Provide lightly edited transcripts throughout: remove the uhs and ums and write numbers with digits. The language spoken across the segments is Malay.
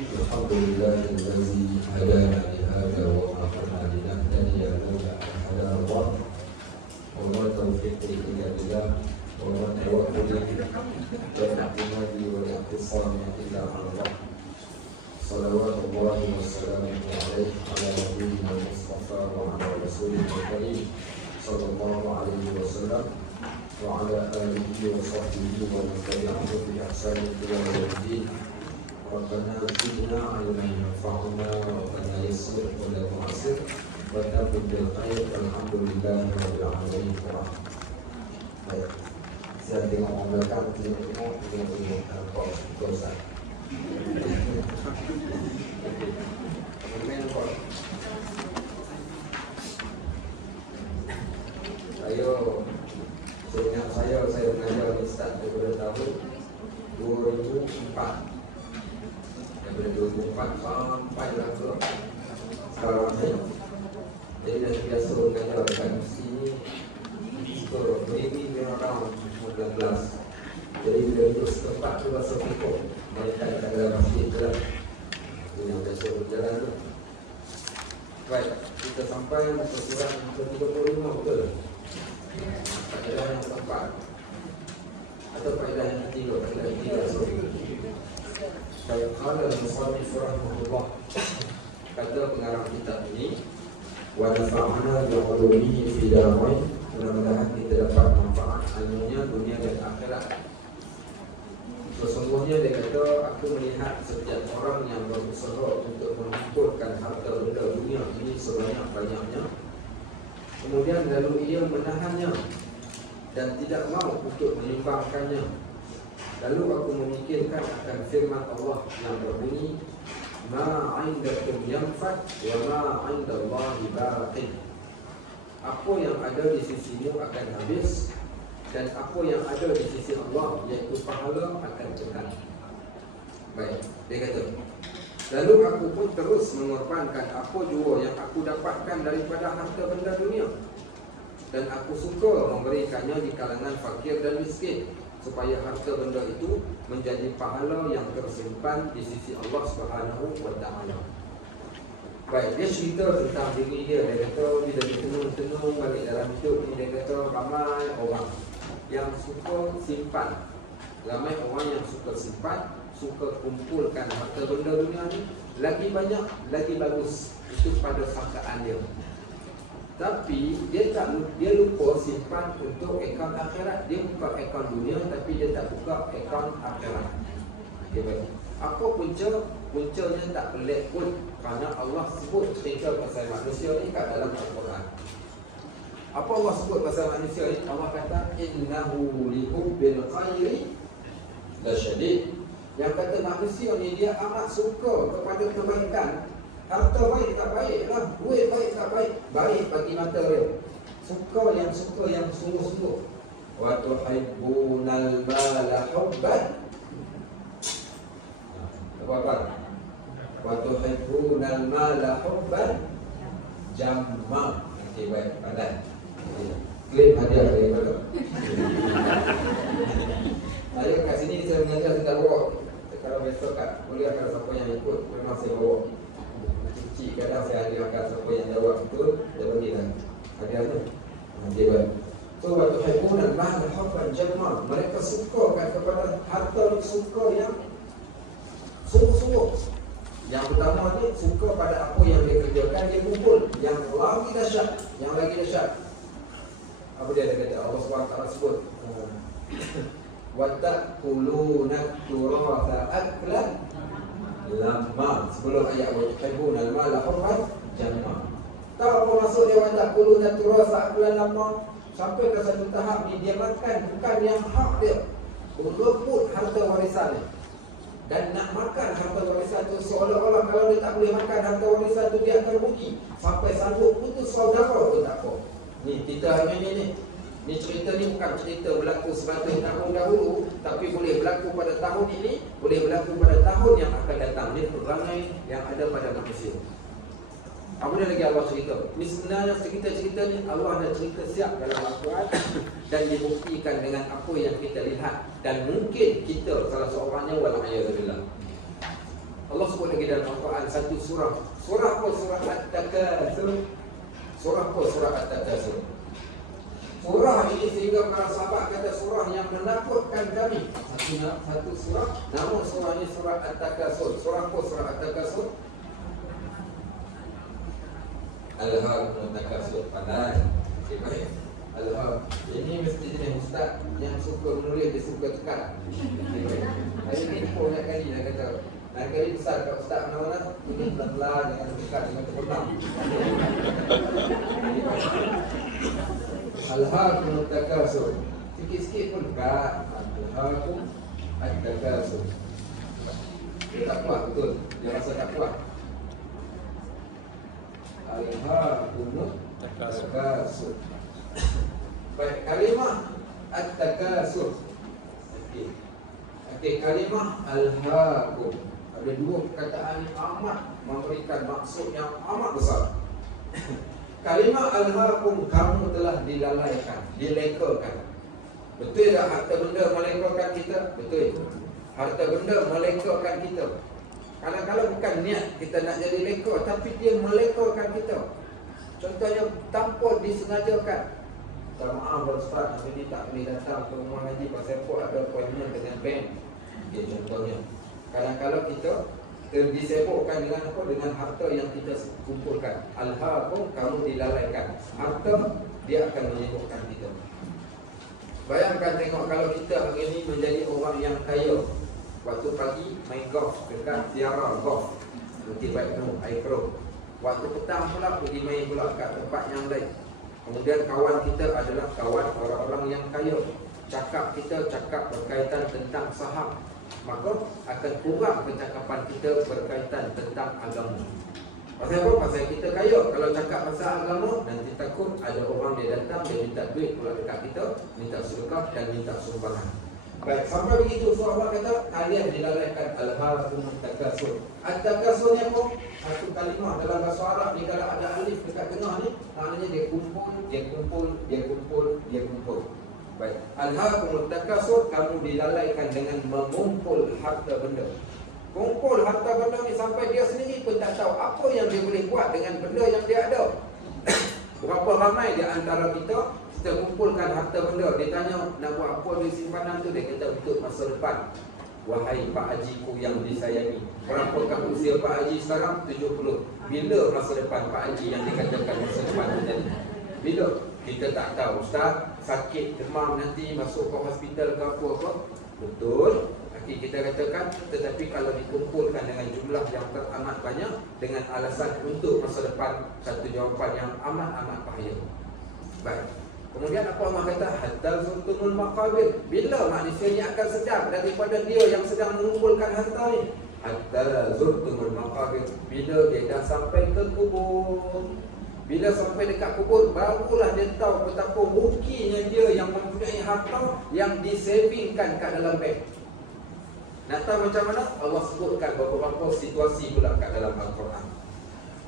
الحمد لله الذي هدانا لهذا وما كنا لنهتدي لولا أن هدانا الله وما توفيقي إلا بالله وما توكلي واعتمادي والاعتصام إلا على الله صلوات الله وسلامه عليه على نبينا المصطفى وعلى رسوله الكريم صلى الله عليه وسلم وعلى آله وصحبه ومن تبعهم بإحسان إلى يوم الدين. ربنا زدنا علما ينفعنا ربنا يسر ولا تعسر وتقبل بالخير الحمد لله رب العالمين. Baik, saya tengok orang belakang tengok apa dosa. Saya mengajar Ustaz daripada tahun 2004. Daripada 2004 sampai sekarang ni. Jadi dah biasa mengajar dekat sini. So, maybe around 19. Jadi bila duduk setempat tu rasa pikuk. Mereka kat dalam masjid tu lah. Itu yang biasa berjalan tu. Baik, kita sampai masa surat yang ke-35 betul? Faedah yang keempat atau faedah yang ketiga, faedah yang ketiga. Saya qala al-musannif rahimahullah, kata pengarang kitab ini, wa nafa'ana bi'ulumihi fi darain, mudah-mudahan kita dapat manfaat ilmunya dunia dan akhirat. Sesungguhnya dia kata, aku melihat setiap orang yang berusaha untuk mengumpulkan harta benda dunia ini sebanyak-banyaknya, kemudian lalu ia menahannya dan tidak mahu untuk menyumbangkannya. Lalu aku memikirkan akan firman Allah yang berbunyi, ma 'indakum yanfad wa ma 'indallahi baqin. Apa yang ada di sisimu akan habis dan apa yang ada di sisi Allah iaitu pahala akan kekal. Baik, dia kata, lalu aku pun terus mengorbankan apa jua yang aku dapatkan daripada harta benda dunia, dan aku suka memberikannya di kalangan fakir dan miskin, supaya harta benda itu menjadi pahala yang tersimpan di sisi Allah Subhanahu wa Ta'ala. Baik, dia cerita tentang diri dia. Dia kata bila tenung-tenung balik dalam hidup ni, dia kata ramai orang yang suka simpan, ramai orang yang suka simpan, suka kumpulkan harta benda dunia ni. Lagi banyak, lagi bagus. Itu pada sangkaan dia. Tapi dia lupa simpan untuk akaun akhirat. Dia buka akaun dunia tapi dia tak buka akaun akhirat. Okay, baik. Apa punca? Puncanya tak pelik pun, kerana Allah sebut cerita pasal manusia ni kat dalam Al-Quran. Apa Allah sebut pasal manusia ni? Allah kata innahu lihubbil khairi lasyadid. Yang kata manusia ni dia amat suka kepada kebaikan. Harta baik tak baik lah, duit baik tak baik, baik bagi mata dia. Suka yang sungguh-sungguh. Wa tuhibbunal mala hubban. Apa? Wa tuhibbunal mala hubban jamma. Okey, baik, pandai. Klaim hadiah daripada. Saya kat sini saya mengajar tentang bawa. Kalau besok kat kuliah kalau siapa yang ikut memang saya bawa. Kadang saya hadiahkan siapa yang jawab betul, dia bagilah hadiahnya. Okey, baik. So, wa tuhibbunal mala hubban jamma. Mereka sukakan kepada harta, suka yang sungguh-sungguh. Yang pertama ni suka pada apa yang dia kerjakan, dia kumpul. Yang lagi dahsyat, apa dia kata? Allah SWT sebut wa ta'kuluna turatha aklan lamma. Sebelum ayat wa tuhibbunal mala hubban jamma. Tahu apa maksud dia wa ta'kuluna turatha aklan lamma? Sampai ke satu tahap ni dia makan bukan yang hak dia, berebut harta warisannya. Dan nak makan harta warisan tu seolah-olah kalau dia tak boleh makan harta warisan tu dia akan rugi. Sampai sanggup putus saudara pun tak apa. Ni kita hari ni ni cerita ni bukan cerita berlaku 100 tahun dahulu, tapi boleh berlaku pada tahun ini, boleh berlaku pada tahun yang akan datang. Ni perangai yang ada pada manusia. Apa dia lagi Allah cerita? Ni sebenarnya cerita-cerita ni Allah dah cerita siap dalam Al-Quran dan dibuktikan dengan apa yang kita lihat. Dan mungkin kita salah seorangnya, wal'ayyadzubillah. Allah sebut sebut lagi dalam Al-Quran satu surah. Surah apa? Surah At-Takatsur. Surah apa? Surah At-Takatsur. Surah ini sehingga para sahabat kata surah yang menakutkan kami. Satu surah. Nama surah ini surah At-Takatsur. Surah apa? Surah At-Takatsur. Al-Haakumut Takatsur. Pandai. Baik. Al-Haakum. Ini mesti jenis ustaz yang suka menulis, dia suka tekan. Hari ini pun banyak kali dah kata, lain kali besar kat ustaz mana-mana, ini pelan-pelan, jangan tekan, jangan terpenam. Al-Haakumut Takatsur. Sikit-sikit pun dekat. Al-Haakumut Takatsur. Dia tak kuat betul. Dia rasa tak kuat. Al-Haakumut Takatsur. Baik, kalimah At-Takatsur. Okey, kalimah Al-Haakum. Ada dua perkataan yang amat memberikan maksud yang amat besar. Kalimah Al-Haakum, kamu telah dilalaikan, dilekakan. Betul tak harta benda melekakan kita? Betul. Harta benda melekakan kita. Kadang-kadang bukan niat kita nak jadi leka, tapi dia melekakan kita. Contohnya tanpa disengajakan. Tak maaf Ustaz, hari ni tak boleh datang ke rumah haji pasal apa ada appointment dengan bank. Ya, contohnya kadang-kadang kita disibukkan dengan apa? Dengan harta yang kita kumpulkan. Al-Haakum, kamu dilalaikan. Harta dia akan menyibukkan kita. Bayangkan tengok kalau kita hari ini menjadi orang yang kaya. Waktu pagi main golf dekat Tiara Golf, nanti baik penuh air keruh. Waktu petang pula pergi main pula kat tempat yang lain. Kemudian kawan kita adalah kawan orang-orang yang kaya. Cakap kita cakap berkaitan tentang saham, maka akan kurang percakapan kita berkaitan tentang agama. Pasal apa? Pasal kita kaya. Kalau cakap pasal agama, nanti takut ada orang dia datang, dia minta duit pula dekat kita, minta sedekah dan minta sumbangan. Baik, sampai begitu so Allah kata kalian dilalaikan. Al-Haakumut Takatsur. At-Takatsur ni apa? Satu kalimah dalam bahasa Arab ni, kalau ada alif dekat tengah ni, maknanya dia kumpul, dia kumpul, dia kumpul, dia kumpul. Baik, Al-Haakumut Takatsur, kamu dilalaikan dengan mengumpul harta benda. Kumpul harta benda ni sampai dia sendiri pun tak tahu apa yang dia boleh buat dengan benda yang dia ada. Berapa ramai di antara kita kumpulkan harta benda, dia tanya nak buat apa di simpanan tu, dia kata untuk masa depan. Wahai Pak Hajiku yang disayangi, berapakah usia Pak Haji sekarang? 70. Bila masa depan Pak Haji yang dikatakan masa depan terjadi? Bila? Kita tak tahu. Ustaz, sakit, demam nanti masuk ke hospital ke apa-apa. Betul. Nanti kita katakan, tetapi kalau dikumpulkan dengan jumlah yang teramat banyak dengan alasan untuk masa depan, satu jawapan yang amat-amat bahaya. Baik. Kemudian apa Allah kata? Hatta zurtumul maqabir. Bila manusia ni akan sedar daripada dia yang sedang mengumpulkan harta ni? Hatta zurtumul maqabir. Bila dia dah sampai ke kubur. Bila sampai dekat kubur, barulah dia tahu betapa ruginya dia yang mempunyai harta yang disavingkan kat dalam bank. Nak tahu macam mana? Allah sebutkan beberapa situasi pula kat dalam Al-Quran.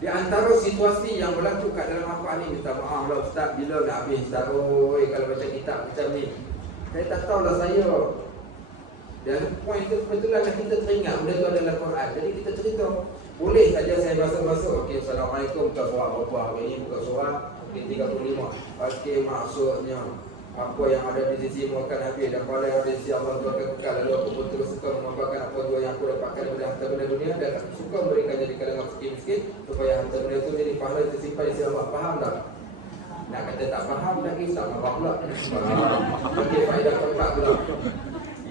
Di antara situasi yang berlaku kat dalam Al-Quran ni, minta maaf lah Ustaz, bila nak habis Ustaz? Kalau baca kitab macam ni, saya tak tahulah saya. Dan poin itu kebetulan kita teringat benda tu adalah Quran. Jadi kita cerita. Boleh saja saya basuh-basuh. Okey, Assalamualaikum, buka surah apa hari ini? Buka surah 35. Okey, maksudnya apa yang ada di sisi mu akan habis, dan apa yang ada di sisi Allah tu akan kekal. Lalu aku pun terus suka mengamalkan apa dua yang aku dapatkan daripada harta benda dunia, dan aku suka memberikannya di kalangan miskin-miskin, supaya harta benda itu jadi pahala tersimpan di sisi Allah. Faham tak? Nak kata tak faham lagi, tak faham pula. Okey, faedah keempat pula.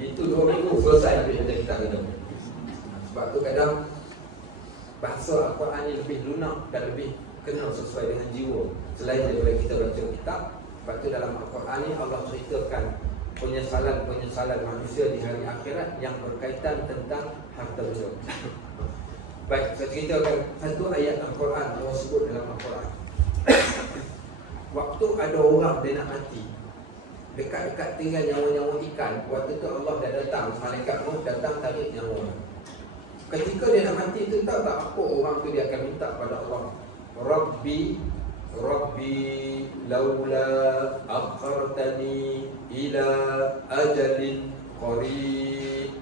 Itu 2 minggu selesai habis baca kitab kita. Sebab tu kadang bahasa Al-Quran ni lebih lunak dan lebih kenal sesuai dengan jiwa. Selain daripada kita baca kitab, sebab tu dalam Al-Quran ni Allah ceritakan penyesalan-penyesalan manusia di hari akhirat yang berkaitan tentang harta benda. Baik, saya ceritakan satu ayat Al-Quran Allah sebut dalam Al-Quran. Waktu ada orang dia nak mati, dekat-dekat tinggal nyawa-nyawa ikan, waktu tu Allah dah datang, malaikat maut datang tarik nyawa. Ketika dia nak mati tu, tahu tak apa orang tu dia akan minta pada Allah? Rabbi laula akhartani ila ajalin qarib.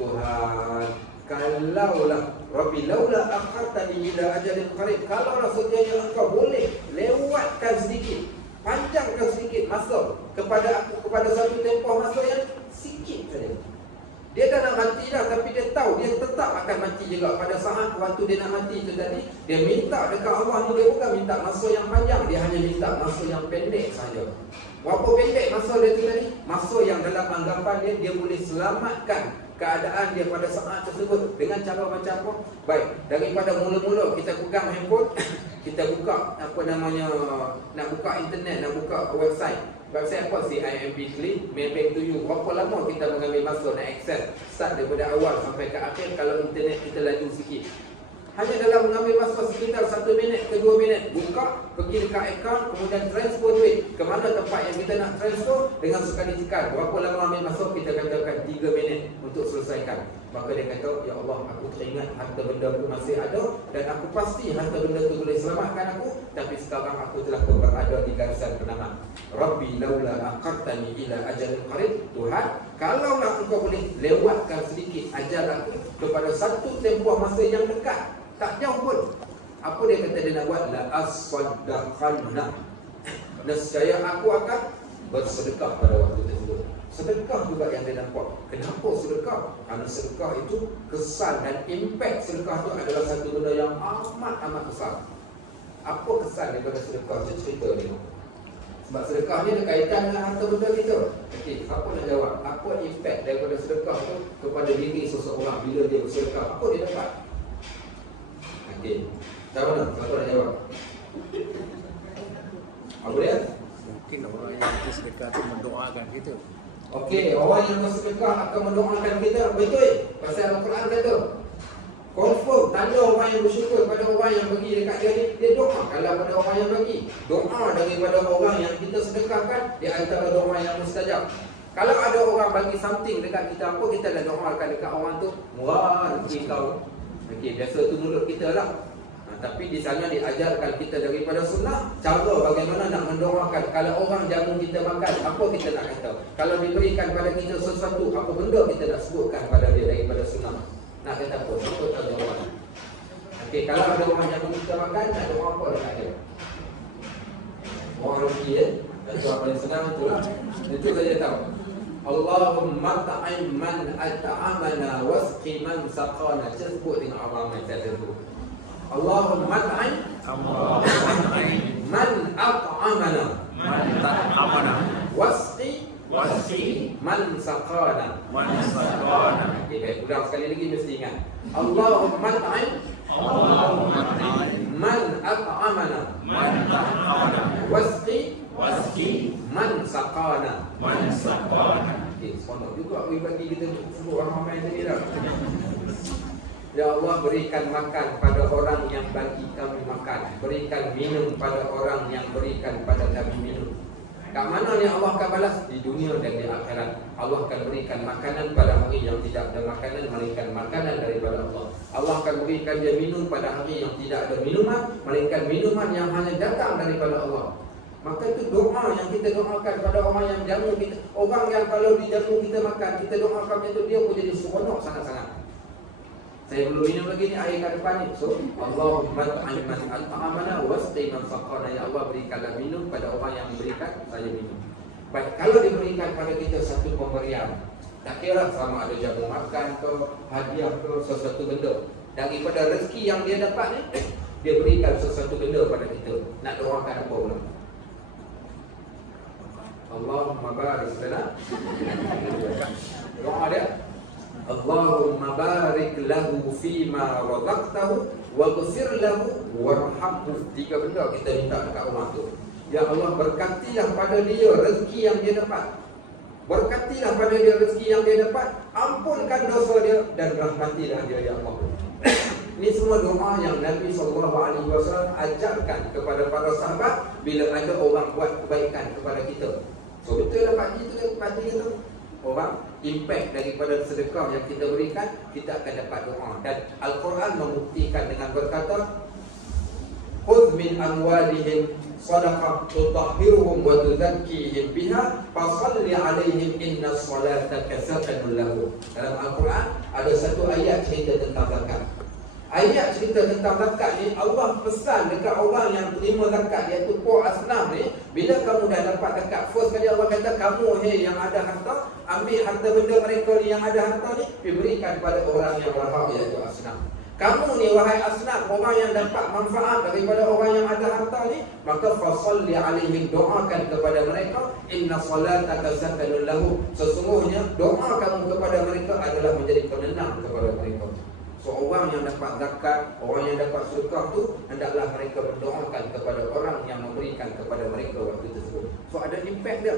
Tuhan, kalaulah Rabbi laula akhartani ila ajalin qarib, kalaulah sekiranya engkau boleh lewatkan sedikit, panjangkan sedikit masa kepada aku, kepada satu tempoh masa yang sikit saja. Dia dah nak mati dah, tapi dia tahu dia tetap akan mati juga. Pada saat waktu dia nak mati itu tadi, dia minta dekat Allah ni, dia bukan minta masa yang panjang, dia hanya minta masa yang pendek saja. Berapa pendek masa dia tu tadi? Masa yang dalam anggapan dia boleh selamatkan keadaan dia pada saat tersebut. Dengan cara macam apa? Baik, daripada mula-mula kita pegang handphone, kita buka apa namanya, nak buka internet, nak buka website apa? CIMB Clean, Maybank to you. Berapa lama kita mengambil masa nak akses? Start daripada awal sampai ke akhir kalau internet kita laju sikit. Hanya dalam mengambil masa sekitar 1 minit ke 2 minit. Buka, pergi dekat akaun, kemudian transfer duit ke mana tempat yang kita nak transfer. Dengan sekali tekan, berapa lama ambil masa? Kita katakan 3 minit untuk selesaikan. Maka dia kata, ya Allah, aku teringat harta benda aku masih ada, dan aku pasti harta benda tu boleh selamatkan aku. Tapi sekarang aku telah berada di garisan penamat. Rabbi laula aqartani ila ajalin qarib, Tuhan, kalaulah engkau boleh lewatkan sedikit ajal aku kepada satu tempoh masa yang dekat, tak jauh pun. Apa dia kata dia nak buat? La as-saddaqanna. Nescaya aku akan bersedekah pada waktu tersebut. Sedekah juga yang dia nampak. Kenapa sedekah? Kerana sedekah itu kesan dan impact sedekah itu adalah satu benda yang amat besar. Apa kesan daripada sedekah? Saya cerita ni. Sebab sedekah ni ada kaitan dengan harta benda kita. Okey, siapa nak jawab? Apa impact daripada sedekah itu kepada diri seseorang bila dia bersedekah? Apa dia dapat? Okey, macam mana? Siapa nak jawab? Apa dia? Mungkin orang yang bersedekah itu mendoakan kita. Okey, orang yang bersedekah akan mendoakan kita. Betul. Pasal Al-Quran kata, confirm tanda orang yang bersyukur pada orang yang bagi dekat dia ni, dia doa. Kalau pada orang yang bagi, doa daripada orang yang kita sedekahkan, dia antara doa yang mustajab. Kalau ada orang bagi something dekat kita, apa kita dah doakan dekat orang tu? Murah rezeki kau. Okey, biasa tu mulut kita lah. Tapi di sana diajarkan kita daripada sunnah cara bagaimana nak mendoakan. Kalau orang jamu kita makan, apa kita nak kata? Kalau diberikan pada kita sesuatu, apa benda kita nak sebutkan pada dia daripada sunnah? Nak kata apa? Siapa tahu jawapan? Okey, kalau ada orang jamu kita makan, nak doa apa dekat dia? Orang rugi ya? Itu apa yang senang itulah. Itu saja tahu. Allahumma ta'im man at'amana wasqi man saqana. Sebut dengan Allah macam tu. Allahumma at'im man at'amana wasqi man saqana. Okey, baik. Ulang sekali lagi mesti ingat. Allahumma at'im man at'amana wasqi man saqana. Okey, seronok juga bagi kita sebut ramai tadi dah. Ya Allah, berikan makan pada orang yang bagi kami makan, berikan minum pada orang yang berikan pada kami minum. Kat mana ni Allah akan balas? Di dunia dan di akhirat. Allah akan berikan makanan pada hari yang tidak ada makanan, melainkan makanan daripada Allah. Allah akan berikan dia minum pada hari yang tidak ada minuman, melainkan minuman yang hanya datang daripada Allah. Maka itu doa yang kita doakan pada orang yang jamu kita. Orang yang kalau dijamu kita makan, kita doakan itu, dia pun jadi seronok sangat-sangat. Saya belum minum lagi ni air kat depan ni. So, Allahumma ta'im man at'amana wasqi man saqana. Ya Allah, berikanlah minum pada orang yang memberikan saya minum. Baik, kalau diberikan pada kita satu pemberian, tak kira sama ada jamu makan ke, hadiah ke, sesuatu benda, daripada rezeki yang dia dapat ni, dia berikan sesuatu benda pada kita. Nak doakan apa pula? Allahumma barik lana. Doa dia, Allahumma barik lahu fima razaqtahu waghfir lahu warhamhu. 3 benda kita minta dekat orang tu. Ya Allah, berkatilah pada dia rezeki yang dia dapat. Berkatilah pada dia rezeki yang dia dapat. Ampunkan dosa dia dan rahmatilah dia, ya Allah. Ini semua doa yang Nabi SAW ajarkan kepada para sahabat bila ada orang buat kebaikan kepada kita. So betul lah Pak Haji tu, Pak Haji tu. Orang impact daripada sedekah yang kita berikan, kita akan dapat doa. Dan Al-Quran membuktikan dengan berkata, khudh min amwalihim sadaqah tutahhiruhum wa tuzakkihim biha fasalli alaihim inna salataka sakanun lahum. Dalam Al-Quran ada satu ayat cerita tentang zakat. Ayat cerita tentang zakat ni, Allah pesan dekat orang yang terima zakat, iaitu puak asnaf ni, bila kamu dah dapat zakat, first kali Allah kata, kamu yang ada harta, ambil harta benda mereka ni yang ada harta ni, diberikan kepada orang yang berhak, iaitu asnaf. Kamu ni wahai asnaf, orang yang dapat manfaat daripada orang yang ada harta ni, maka fasalli alaihim, doakan kepada mereka, inna salataka sakanun lahu, sesungguhnya doa kamu kepada mereka adalah menjadi penenang kepada mereka. So orang yang dapat zakat, orang yang dapat sedekah tu, hendaklah mereka mendoakan kepada orang yang memberikan kepada mereka waktu tersebut. So ada impact dia.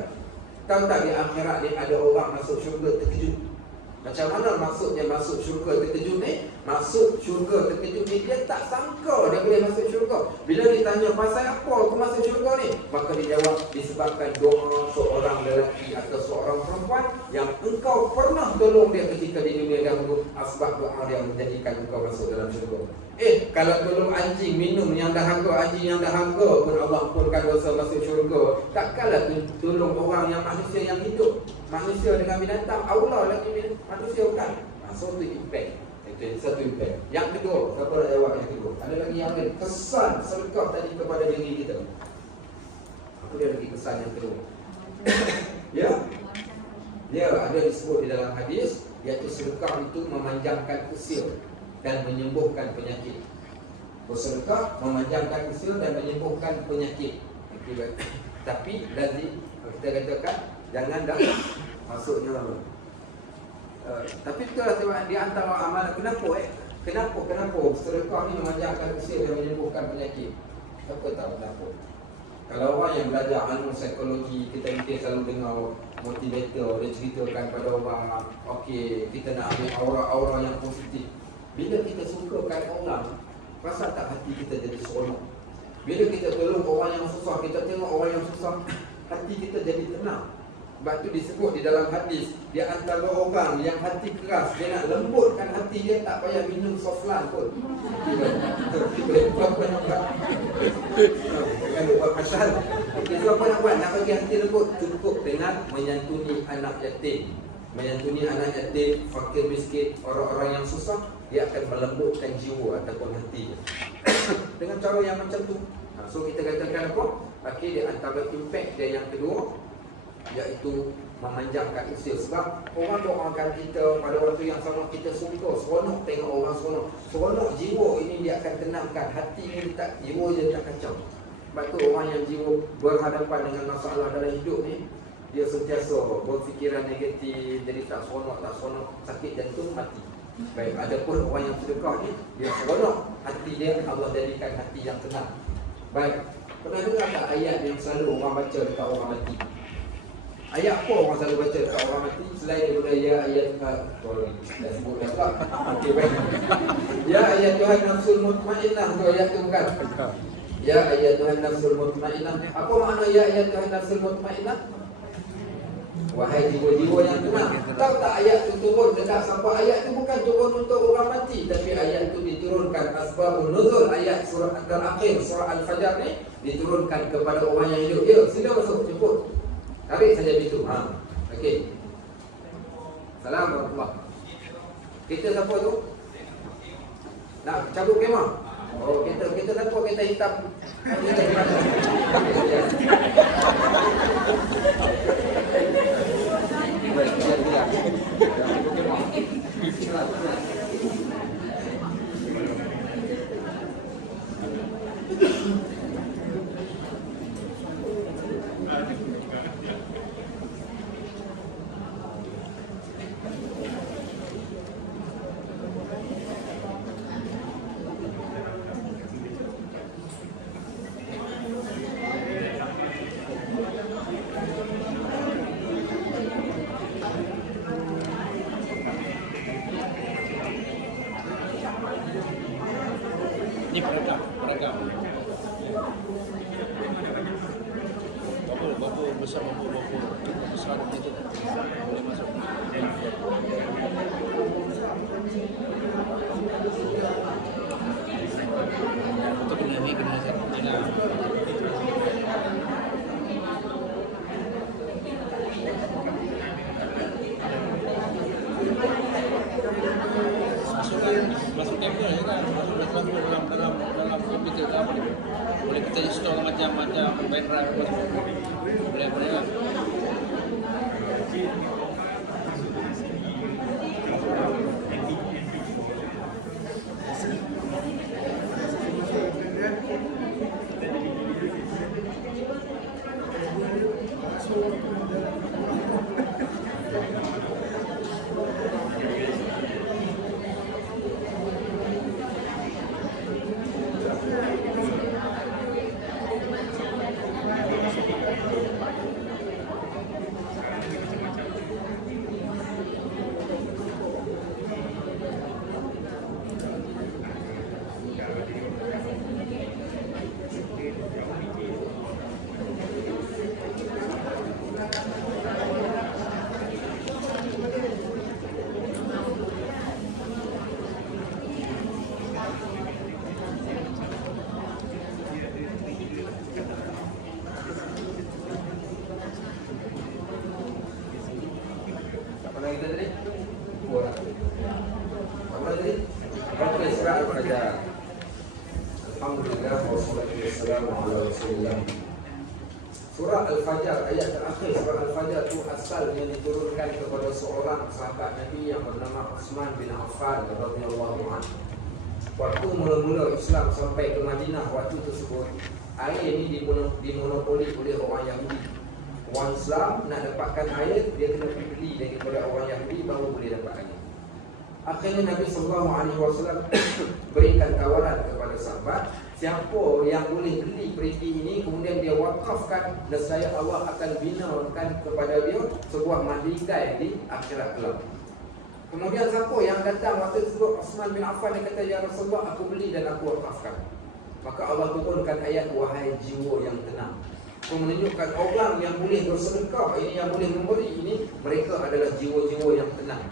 Tahu tak di akhirat ni ada orang masuk syurga terkejut. Macam mana maksudnya masuk syurga terkejut ni? Masuk syurga terkejut ni, dia tak sangka dia boleh masuk syurga. Bila ditanya pasal apa aku masuk syurga ni, maka dia jawab disebabkan doa seorang lelaki atau seorang perempuan yang engkau pernah tolong dia ketika di dunia dahulu. Sebab doa dia menjadikan engkau masuk dalam syurga. Kalau tolong anjing minum yang dahaga, anjing yang dahaga pun Allah ampunkan dosa masuk syurga, takkanlah tolong orang yang manusia yang hidup. Manusia dengan binatang, Allah lagi manusia bukan. So itu impact. Itu satu impact. Yang kedua, siapa nak jawab yang kedua? Ada lagi yang lain. Kesan sedekah tadi kepada diri kita. Apa dia lagi kesan yang kedua? Ya? Ya, ada disebut di dalam hadis, iaitu sedekah itu memanjangkan usia dan menyembuhkan penyakit. Bersedekah memanjangkan usia dan menyembuhkan penyakit. Tapi lazim kita katakan jangan dah maksudnya. Tapi itulah sebab di antara amalan. Kenapa sedekah ni memanjangkan usia dan menyembuhkan penyakit? Apa tahu kenapa? Kalau orang yang belajar ilmu psikologi, kita mungkin selalu dengar motivator dia ceritakan pada orang, okey, kita nak ambil aura-aura yang positif. Bila kita sukakan orang, rasa tak hati kita jadi seronok. Bila kita tolong orang yang susah, kita tengok orang yang susah, hati kita jadi tenang. Sebab itu disebut di dalam hadis, dia antara orang yang hati keras, dia nak lembutkan hati dia, tak payah minum soflan pun. Jangan lupa pasal. Itu apa nak buat? Nak bagi hati lembut, cukup dengan menyantuni anak yatim. Menyantuni anak yatim, fakir miskin, orang-orang yang susah, dia akan melembutkan jiwa ataupun hati dia. Dengan cara yang macam tu. So kita katakan apa? Okey, di antara impact dia yang kedua, iaitu memanjangkan usia. Sebab orang doakan kita pada waktu yang sama, kita suka seronok tengok orang seronok. Seronok jiwa ini dia akan tenangkan. Hati ni tak, jiwa dia tak kacau. Sebab tu orang yang jiwa berhadapan dengan masalah dalam hidup ni, dia sentiasa berfikiran negatif, jadi tak seronok, sakit jantung, mati. Baik, ada pun orang yang sedekah ni, dia seronok, hati dia Allah jadikan hati yang tenang. Baik, pernah dengar tak ayat yang selalu orang baca dekat orang mati? Ayat apa orang selalu baca dekat orang mati selain daripada ya ayat dah sebut dah tak? Okey, baik. Ya ayat Tuhan nafsul mutmainnah, tu ayat tu bukan? Ya ayat Tuhan nafsul mutmainnah. Apa makna ya ayat Tuhan nafsul mutmainnah? Wahai jiwa-jiwa yang tenang. Tahu tak ayat itu turun dekat siapa? Ayat itu bukan turun untuk orang mati, tapi ayat itu diturunkan asbabun nuzul. Ayat surah terakhir surah Al-Fajr ni diturunkan kepada orang yang hidup. Ya, sila masuk, jemput. Tarik saja pintu. Okey. Assalamualaikum. Kita siapa tu? Nak cabut kemah? Oh, kita siapa? Kita hitam. Kita di mana? Ini pedagang. Bambu besar itu boleh masuk. Untuk kena kita install macam-macam pen drive boleh lah. Alhamdulillah wassalatu wassalamu ala Rasulillah. Surah Al-Fajr, ayat terakhir surah Al-Fajr itu asalnya diturunkan kepada seorang sahabat Nabi yang bernama Utsman bin Affan radhiyallahu anhu. Waktu mula-mula Islam sampai ke Madinah, waktu tersebut air ini dimonopoli oleh orang Yahudi. Orang Islam nak dapatkan air, dia kena beli daripada orang Yahudi baru boleh dapat air. Akhirnya Nabi SAW berikan tawaran kepada sahabat, siapa yang boleh beli perigi ini kemudian dia wakafkan, nescaya Allah akan binakan kepada dia sebuah mahligai di akhirat kelak. Kemudian siapa yang datang waktu tersebut, Utsman bin Affan, dia kata, ya Rasulullah, aku beli dan aku wakafkan. Maka Allah turunkan ayat, wahai jiwa yang tenang. Itu menunjukkan orang yang boleh bersedekah ini, yang boleh memberi ini, mereka adalah jiwa-jiwa yang tenang.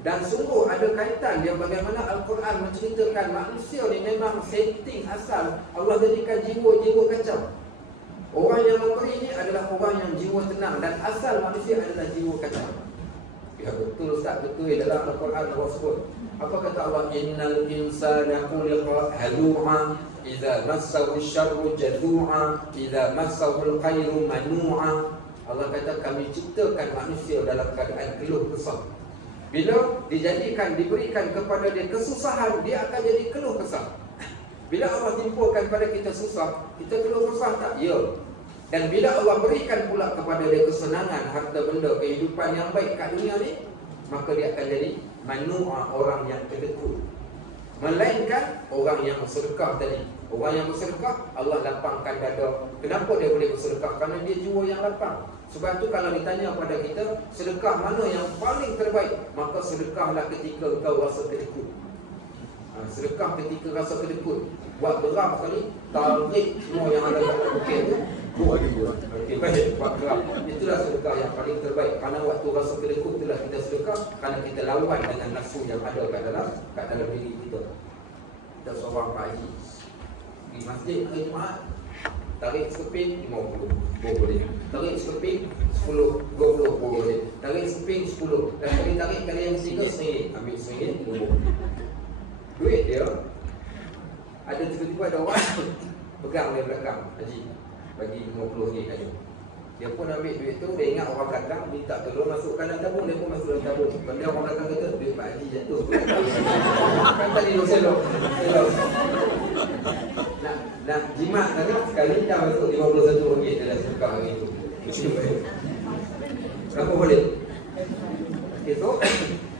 Dan sungguh ada kaitan dia bagaimana Al-Quran menceritakan manusia ni memang setting asal Allah jadikan jiwa-jiwa kacau. Orang yang memberi ni adalah orang yang jiwa tenang, dan asal manusia adalah jiwa kacau. Ya betul Ustaz, betul dalam Al-Quran Allah sebut. Apa kata Allah? Innal insana khuliqa halu'a idza massahu syarru jazua idza massahu al-khairu manu'a. Allah kata kami ciptakan manusia dalam keadaan keluh kesah. Bila diberikan kepada dia kesusahan, dia akan jadi keluh kesah. Bila Allah timpakan pada kita susah, kita keluh kesah tak? Ya. Dan bila Allah berikan pula kepada dia kesenangan, harta benda, kehidupan yang baik kat dunia ni, maka dia akan jadi manu'a, orang yang kedekut. Melainkan orang yang bersedekah tadi. Orang yang bersedekah, Allah lapangkan dada. Kenapa dia boleh bersedekah? Kerana dia jiwa yang lapang. Sebab tu kalau ditanya pada kita, sedekah mana yang paling terbaik, maka sedekahlah ketika kau rasa kedekut. Sedekah ketika rasa kedekut. Buat geram sekali, tarik semua yang ada kat bukit tu, buat dia. Okey, baik, buat geram. Itulah sedekah yang paling terbaik. Kerana waktu rasa kedekut itulah kita sedekah, kerana kita lawan dengan nafsu yang ada kat dalam diri kita. Kita seorang Pak Haji di masjid hari Jumaat, tarik sekeping 50, boleh. Tarik sekeping 10, 20, boleh. Tarik sekeping 10. Dan tarik kali yang ketiga RM1, ambil RM1, duit dia. Ada tiba-tiba ada orang pegang dari belakang, Haji, bagi RM50 aja. Dia pun ambil duit tu, dia ingat orang belakang minta tolong masuk dalam tabung, dia pun masuk dalam tabung. Kemudian orang belakang kata, duit Pak Haji jatuh. Kan tadi dia selok. Nak jimat tadi, sekali dah masuk RM51 dalam sedekah hari itu. Kenapa boleh? Itu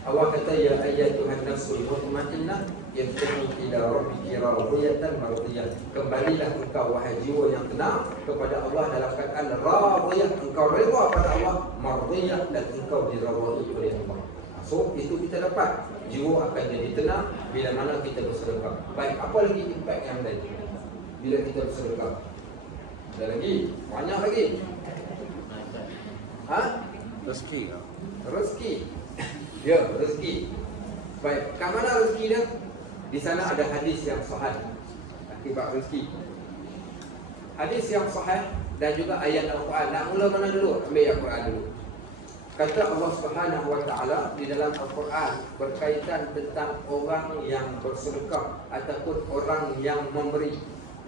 Allah kata, ya ayyatuhan nafsul mutmainnah irji'i ila rabbiki radiyatan mardiyah. Kembalilah engkau wahai jiwa yang tenang kepada Allah dalam keadaan radiyah, engkau redha pada Allah, mardiyah, dan engkau diridhai oleh Allah. So itu kita dapat, jiwa akan jadi tenang bila mana kita bersedekah. Baik, apa lagi impact yang lain bila kita bersedekah? Ada lagi, banyak lagi. Rezeki. Rezeki. Ya, rezeki. Baik, kat mana rezeki dia? Di sana ada hadis yang sahih akibat rezeki. Hadis yang sahih dan juga ayat Al-Quran. Nak mula mana dulu? Ambil Al-Quran dulu. Kata Allah Subhanahu wa taala di dalam Al-Quran berkaitan tentang orang yang bersedekah ataupun orang yang memberi.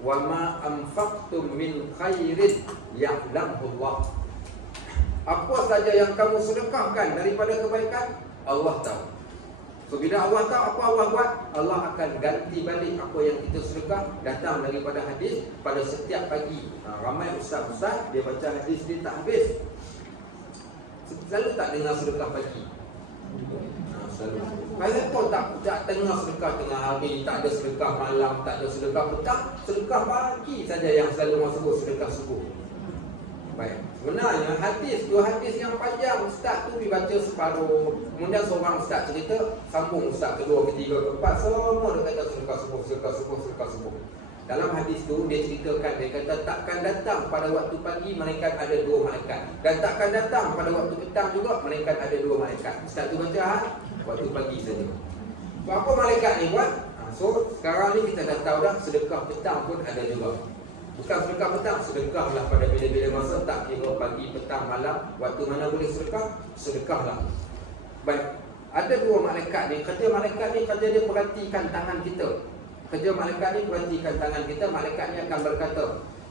wa ma anfaqtum min khairin ya'lamhu Allah. Apa saja yang kamu sedekahkan daripada kebaikan, Allah tahu. So bila Allah tahu apa Allah buat, Allah akan ganti balik apa yang kita sedekah. Datang daripada hadis pada setiap pagi. Ramai ustaz-ustaz dia baca hadis dia tak habis. Selalu tak dengar sedekah pagi. Selalu. Saya pun tak dengar sedekah tengah hari, tak ada sedekah malam, tak ada sedekah petang, sedekah pagi saja yang selalu orang sebut sedekah subuh. Baik. Sebenarnya dua hadis yang panjang ustaz tu dibaca separuh. Kemudian seorang ustaz cerita, sambung ustaz kedua, ketiga, keempat, semua dia kata sedekah subuh, sedekah subuh, sedekah subuh. Dalam hadis tu dia ceritakan, dia kata takkan datang pada waktu pagi melainkan ada dua malaikat, dan takkan datang pada waktu petang juga melainkan ada dua malaikat. Ustaz tu baca waktu pagi saja. Apa malaikat ni buat? So sekarang ni kita dah tahu dah sedekah petang pun ada juga. Bukan sedekah petang, sedekahlah pada bila-bila masa, tak kira pagi, petang, malam, waktu mana boleh sedekah, sedekahlah. Baik, ada dua malaikat ni. Kerja malaikat ni, kerja dia perhatikan tangan kita. Kerja malaikat ni perhatikan tangan kita. Malaikat ni akan berkata,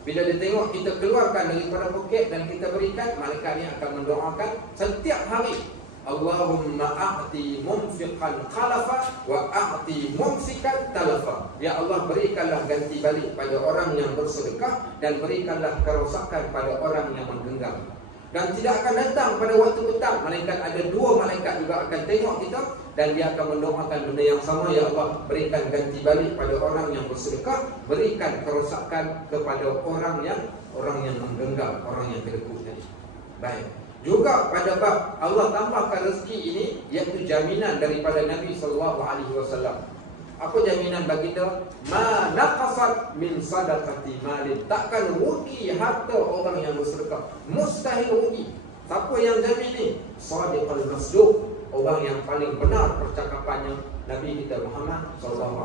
bila dia tengok kita keluarkan daripada poket dan kita berikan, malaikat ni akan mendoakan setiap hari, Allahumma a'ti mumfiqan khalafa wa a'ti mumsikan talafa. Ya Allah, berikanlah ganti balik pada orang yang bersedekah dan berikanlah kerosakan pada orang yang menggenggam. Dan tidak akan datang pada waktu petang, melainkan ada dua malaikat juga akan tengok kita dan dia akan mendoakan benda yang sama. Ya Allah, berikan ganti balik pada orang yang bersedekah, berikan kerosakan kepada orang yang menggenggam, orang yang kedekut tadi. Baik. Juga pada bab Allah tambahkan rezeki ini, iaitu jaminan daripada Nabi SAW. Apa jaminan baginda? Ma naqasat min sadaqati malin. Takkan rugi harta orang yang bersedekah. Mustahil rugi. Siapa yang jamin ni? Shadiqul masduq, orang yang paling benar percakapannya, Nabi kita Muhammad SAW.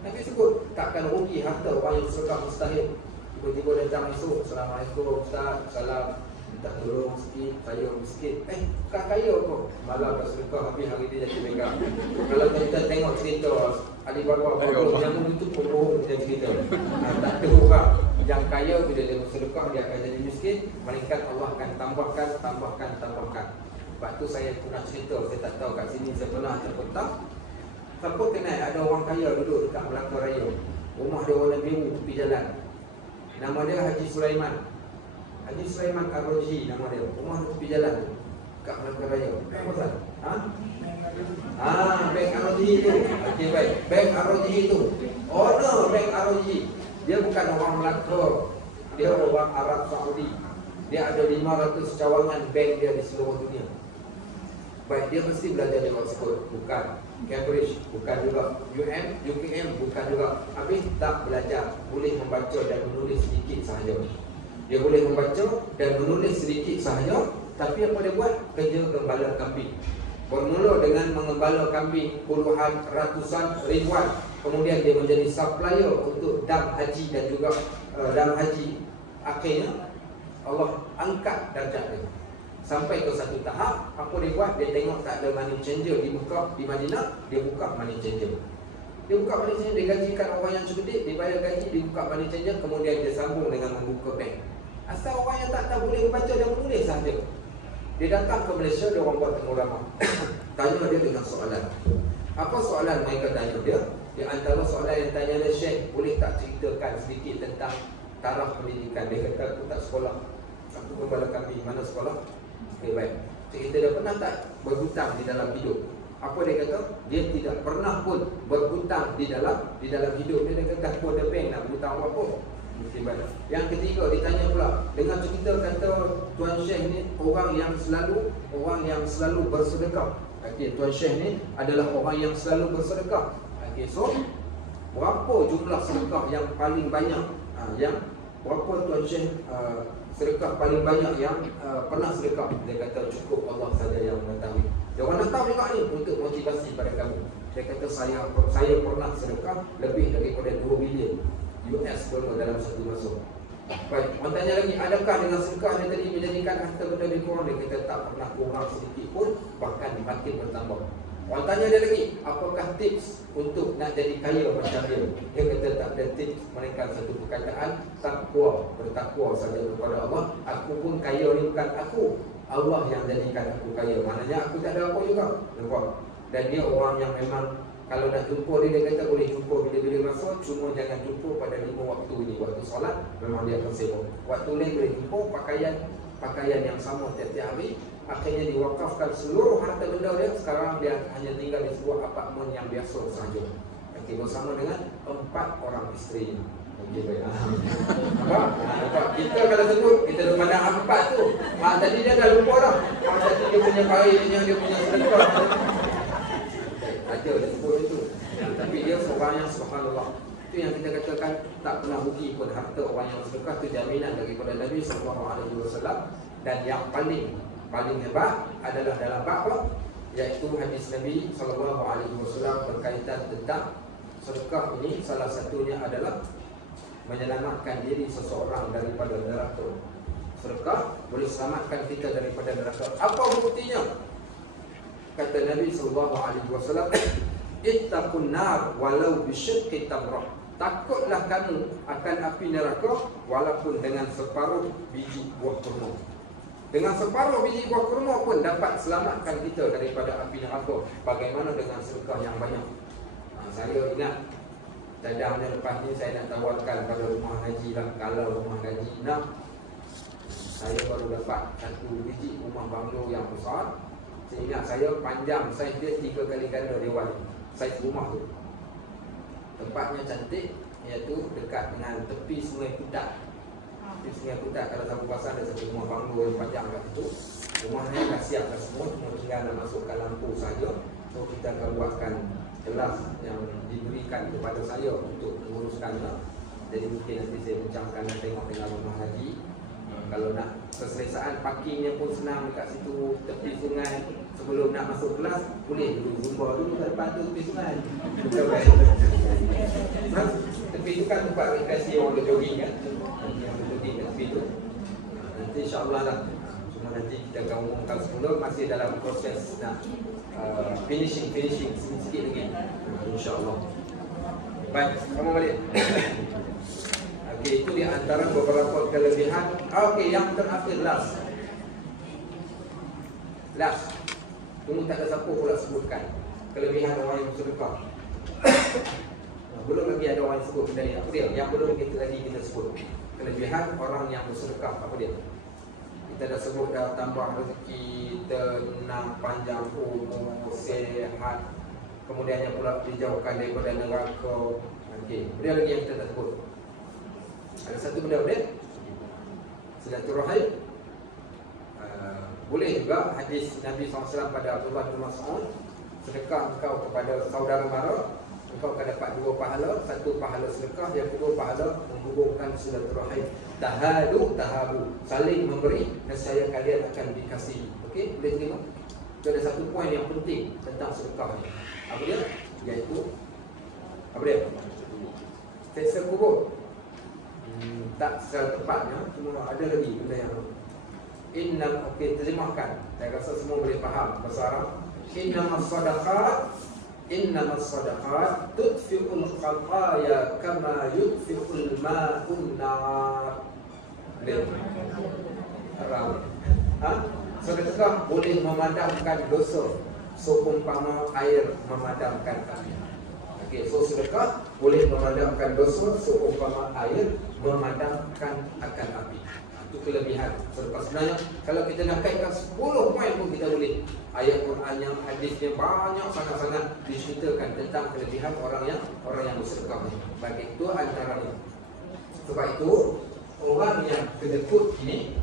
Nabi sebut takkan rugi harta orang yang bersedekah, mustahil. Tiba-tiba datang esok, Assalamualaikum Ustaz, salam, minta tolong sikit, saya miskin. Bukan kaya kok, malam dah sedekah, habis hari dia jadi pegang. Kalau kita tengok cerita Alibaba yang itu pun dia cerita, tak ada orang yang kaya bila dia bersedekah dia akan jadi miskin, melainkan Allah akan tambahkan. Sebab tu saya pernah cerita, saya tak tahu kat sini saya pernah atau tak. Siapa kenal ada orang kaya duduk dekat Melaka Raya, rumah dia warna biru tepi jalan, nama dia Haji Sulaiman. Haji Sulaiman Ar-Rajhi nama dia. Rumah tepi jalan kat Melaka Raya. Apa pasal? Bank Ar-Rajhi tu. Okey, baik. Bank Ar-Rajhi tu. Owner Bank Ar-Rajhi, dia bukan orang Melaka, dia orang Arab Saudi. Dia ada 500 cawangan bank dia di seluruh dunia. Baik, dia mesti belajar di Oxford, bukan. Cambridge, bukan juga. UKM, bukan juga. Habis tak belajar, boleh membaca dan menulis sedikit sahaja. Dia boleh membaca dan menulis sedikit sahaja, tapi apa dia buat? Kerja gembala kambing. Bermula dengan mengembala kambing puluhan, ratusan, ribuan. Kemudian dia menjadi supplier untuk dam haji dan juga dam haji. Akhirnya Allah angkat darjat dia sampai ke satu tahap. Apa dia buat? Dia tengok tak ada money changer dibuka di Madinah, dia buka money changer. Dia buka money changer, dia gajikan orang yang cerdik, dia bayar gaji, dia buka money changer, kemudian dia sambung dengan membuka bank. Asal orang yang tak tahu boleh membaca dan menulis sahaja. Dia datang ke Malaysia, dia orang buat temu ramah. Tanya dia dengan soalan. Apa soalan mereka tanya dia? Di antara soalan yang tanya dia, Syekh, boleh tak ceritakan sedikit tentang taraf pendidikan? Dia kata, aku tak sekolah, aku gembala kambing, mana sekolah? Okay, baik. Cerita dia pernah tak berhutang di dalam hidup? Apa dia kata? Dia tidak pernah pun berhutang di dalam hidup. Dia kata, aku ada bank nak berhutang apa? Okay, baik. Yang ketiga ditanya pula, dengan cerita kata Tuan Syekh ni orang yang selalu bersedekah. Okay, Tuan Syekh ni adalah orang yang selalu bersedekah. Okay, so berapa jumlah sedekah yang paling banyak? Berapa Tuan Syekh sedekah paling banyak yang pernah sedekah? Dia kata cukup Allah saja yang mengetahui. Dia orang nak tahu juga ni untuk motivasi pada kami. Dia kata saya pernah sedekah lebih daripada 2 bilion US dollar dalam satu masa. Baik, orang tanya lagi, adakah dengan sedekah dia tadi menjadikan harta benda lebih kurang? Dia kata tak pernah kurang sedikit pun, bahkan makin bertambah. Orang tanya dia lagi, apakah tips untuk nak jadi kaya macam dia? Dia kata tak ada tips, mereka satu perkataan, takwa, bertakwa saja kepada Allah. Aku pun kaya ni bukan aku, Allah yang jadikan aku kaya. Maknanya aku tak ada apa juga. Nampak? Dan dia orang yang memang kalau nak jumpa dia kata boleh jumpa bila-bila masa, cuma jangan jumpa pada 5 waktu ni. Waktu solat memang dia akan sibuk. Waktu lain boleh jumpa pakaian yang sama tiap-tiap hari. Akhirnya diwakafkan seluruh harta benda dia. Sekarang dia hanya tinggal di sebuah apartmen yang biasa sahaja. Okey, bersama dengan 4 orang isteri. Okey, baik. Nampak? Kita kalau sebut, kita dah pandang 4 tu. Tadi dia dah lupa dah. Tadi dia punya kainnya, dia punya sedekah. Ada dia sebut itu. Tapi dia seorang yang subhanallah. Itu yang kita katakan tak pernah rugi pun harta orang yang sedekah. Itu jaminan daripada Nabi SAW. Dan yang paling hebat adalah dalam bab apa? Iaitu hadis Nabi SAW berkaitan tentang sedekah ini. Salah satunya adalah menyelamatkan diri seseorang daripada neraka. Sedekah boleh selamatkan kita daripada neraka. Apa buktinya? Kata Nabi SAW, ittaqun nar walau bisyqqi tamrah. Takutlah kamu akan api neraka walaupun dengan separuh biji buah kurma. Dengan separuh biji buah kurma pun dapat selamatkan kita daripada api neraka. Bagaimana dengan sedekah yang banyak? Saya ingat cadangnya lepas ni saya nak tawarkan pada rumah haji lah. Kalau rumah haji nak, saya baru dapat 1 biji rumah banglo yang besar. Saya ingat saya panjang saiz dia 3 kali ganda dewan saiz rumah tu. Tempatnya cantik, iaitu dekat dengan tepi Sungai Kutat. Di Sungai Kutat, kalau Sabu Pasar ada satu rumah banglo yang panjang kat situ. Rumahnya dah siap dah semua, cuma tinggal nak masukkan lampu saja. So kita akan buatkan kelas yang diberikan kepada saya untuk menguruskannya. Jadi mungkin nanti saya bincangkan dan tengok dengan rumah haji. Kalau nak keselesaan parkingnya pun senang dekat situ, tepi sungai. Sebelum nak masuk kelas, boleh dulu zumba dulu kat depan tu tepi sungai. Tepi tu kan tempat rekreasi orang jogging kan. Yang jogging kat tepi tu. Nanti insyaAllah lah. Cuma nanti kita akan umumkan semula, masih dalam proses nak finishing sikit lagi. InsyaAllah. Baik, kamu balik. Okey, itu di antara beberapa kelebihan. Okey, yang terakhir last. Tunggu tak ada siapa pula sebutkan kelebihan orang yang sedekah. Belum lagi ada orang yang sebut dari apa dia? Yang belum kita sebut kelebihan orang yang bersedekah. Apa dia? Kita dah sebut dah, tambah rezeki, tenang, panjang umur, sehat. Kemudiannya pula dijauhkan daripada neraka. Okey, benda lagi yang kita tak sebut. Ada satu benda boleh? Silaturahim. Boleh juga hadis Nabi SAW pada Abdullah bin Mas'ud, sedekah engkau kepada saudara mara, engkau akan dapat 2 pahala. 1 pahala sedekah, yang kedua pahala menghubungkan silaturahim. Tahabu, saling memberi, nescaya kalian akan dikasihi. Okey, boleh terima? Itu ada satu poin yang penting tentang sedekah ni. Apa dia? Iaitu apa dia? Seksa kubur. Tak secara tepatnya, cuma ada lagi benda yang okey, terjemahkan. Saya rasa semua boleh faham bahasa Arab. Innamas sadaqat tudfi'ul khataya kama yudfi'ul ma'un nar. Sedekah boleh memadamkan dosa seumpama air memadamkan api. Okey, so sedekah boleh memadamkan dosa seumpama air memadamkan akan api. Itu kelebihan sedekah. Sebenarnya kalau kita nak kaitkan 10 poin pun kita boleh. Ayat Quran yang hadisnya banyak sangat-sangat diceritakan tentang kelebihan orang yang bersedekah. Bagi itu antaranya. Sebab itu orang yang kedekut ini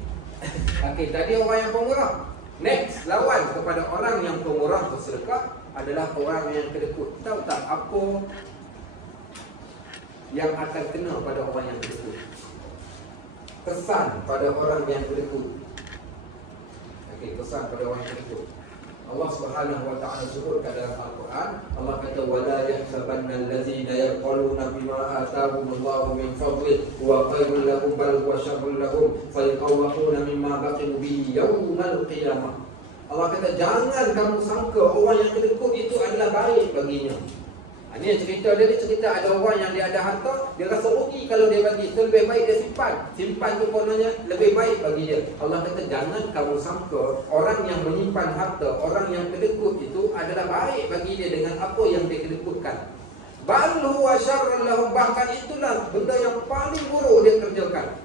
okey, tadi orang yang pemurah. Next, lawan kepada orang yang pemurah bersedekah adalah orang yang kedekut. Tahu tak apa yang akan kena pada orang yang kedekut? Pesan pada orang yang kedekut. Okey, pesan pada orang yang kedekut. Allah Subhanahu wa taala sebutkan dalam Al-Quran, Allah kata wala yahsabanna allazina yaquluna bima atahumullahu min fadlihi wa khairul lahum bal huwa syarrul lahum sayqawquna mimma baqilu bi yaumal qiyamah. Allah kata jangan kamu sangka orang yang kedekut itu adalah baik baginya. Ini cerita dia ni cerita ada orang yang dia ada harta, dia rasa rugi kalau dia bagi, so lebih baik dia simpan tu kononnya lebih baik bagi dia. Allah kata jangan kamu sangka orang yang menyimpan harta, orang yang kedekut itu adalah baik bagi dia dengan apa yang dia kedekutkan. Bal huwa syarrun lahum, bahkan itulah benda yang paling buruk dia kerjakan.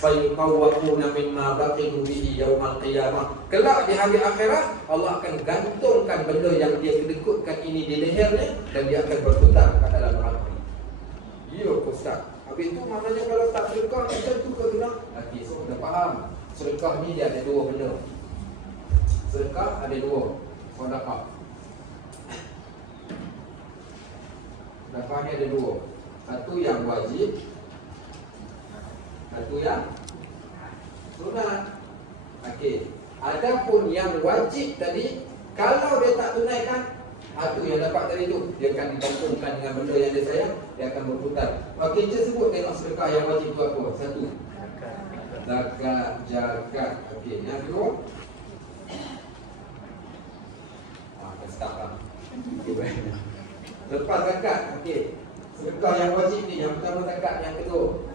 Fayutawwaquna mimma baqilu bihi yaumal qiyamah. Kelak di hari akhirat Allah akan gantungkan benda yang dia kedekutkan ini di lehernya dan dia akan berputar ke dalam neraka. Ya Ustaz. Habis itu maknanya kalau tak sedekah kita tu ke guna? Okey, so dah faham. Sedekah ni dia ada dua benda. Sedekah ada dua. Sedekah. Sedekah ni ada dua. Satu yang wajib, satu yang sunat. Okey. Adapun yang wajib tadi, kalau dia tak tunaikan, itu yang dapat tadi tu, dia akan digantungkan dengan benda yang dia sayang, dia akan berputar. Okey, kita sebut tengok sedekah yang wajib tu apa? Satu, zakat, zakat. Okey, yang kedua, start lah. Okay, baik. Lepas zakat, okey. Sedekah yang wajib ni, yang pertama zakat, yang kedua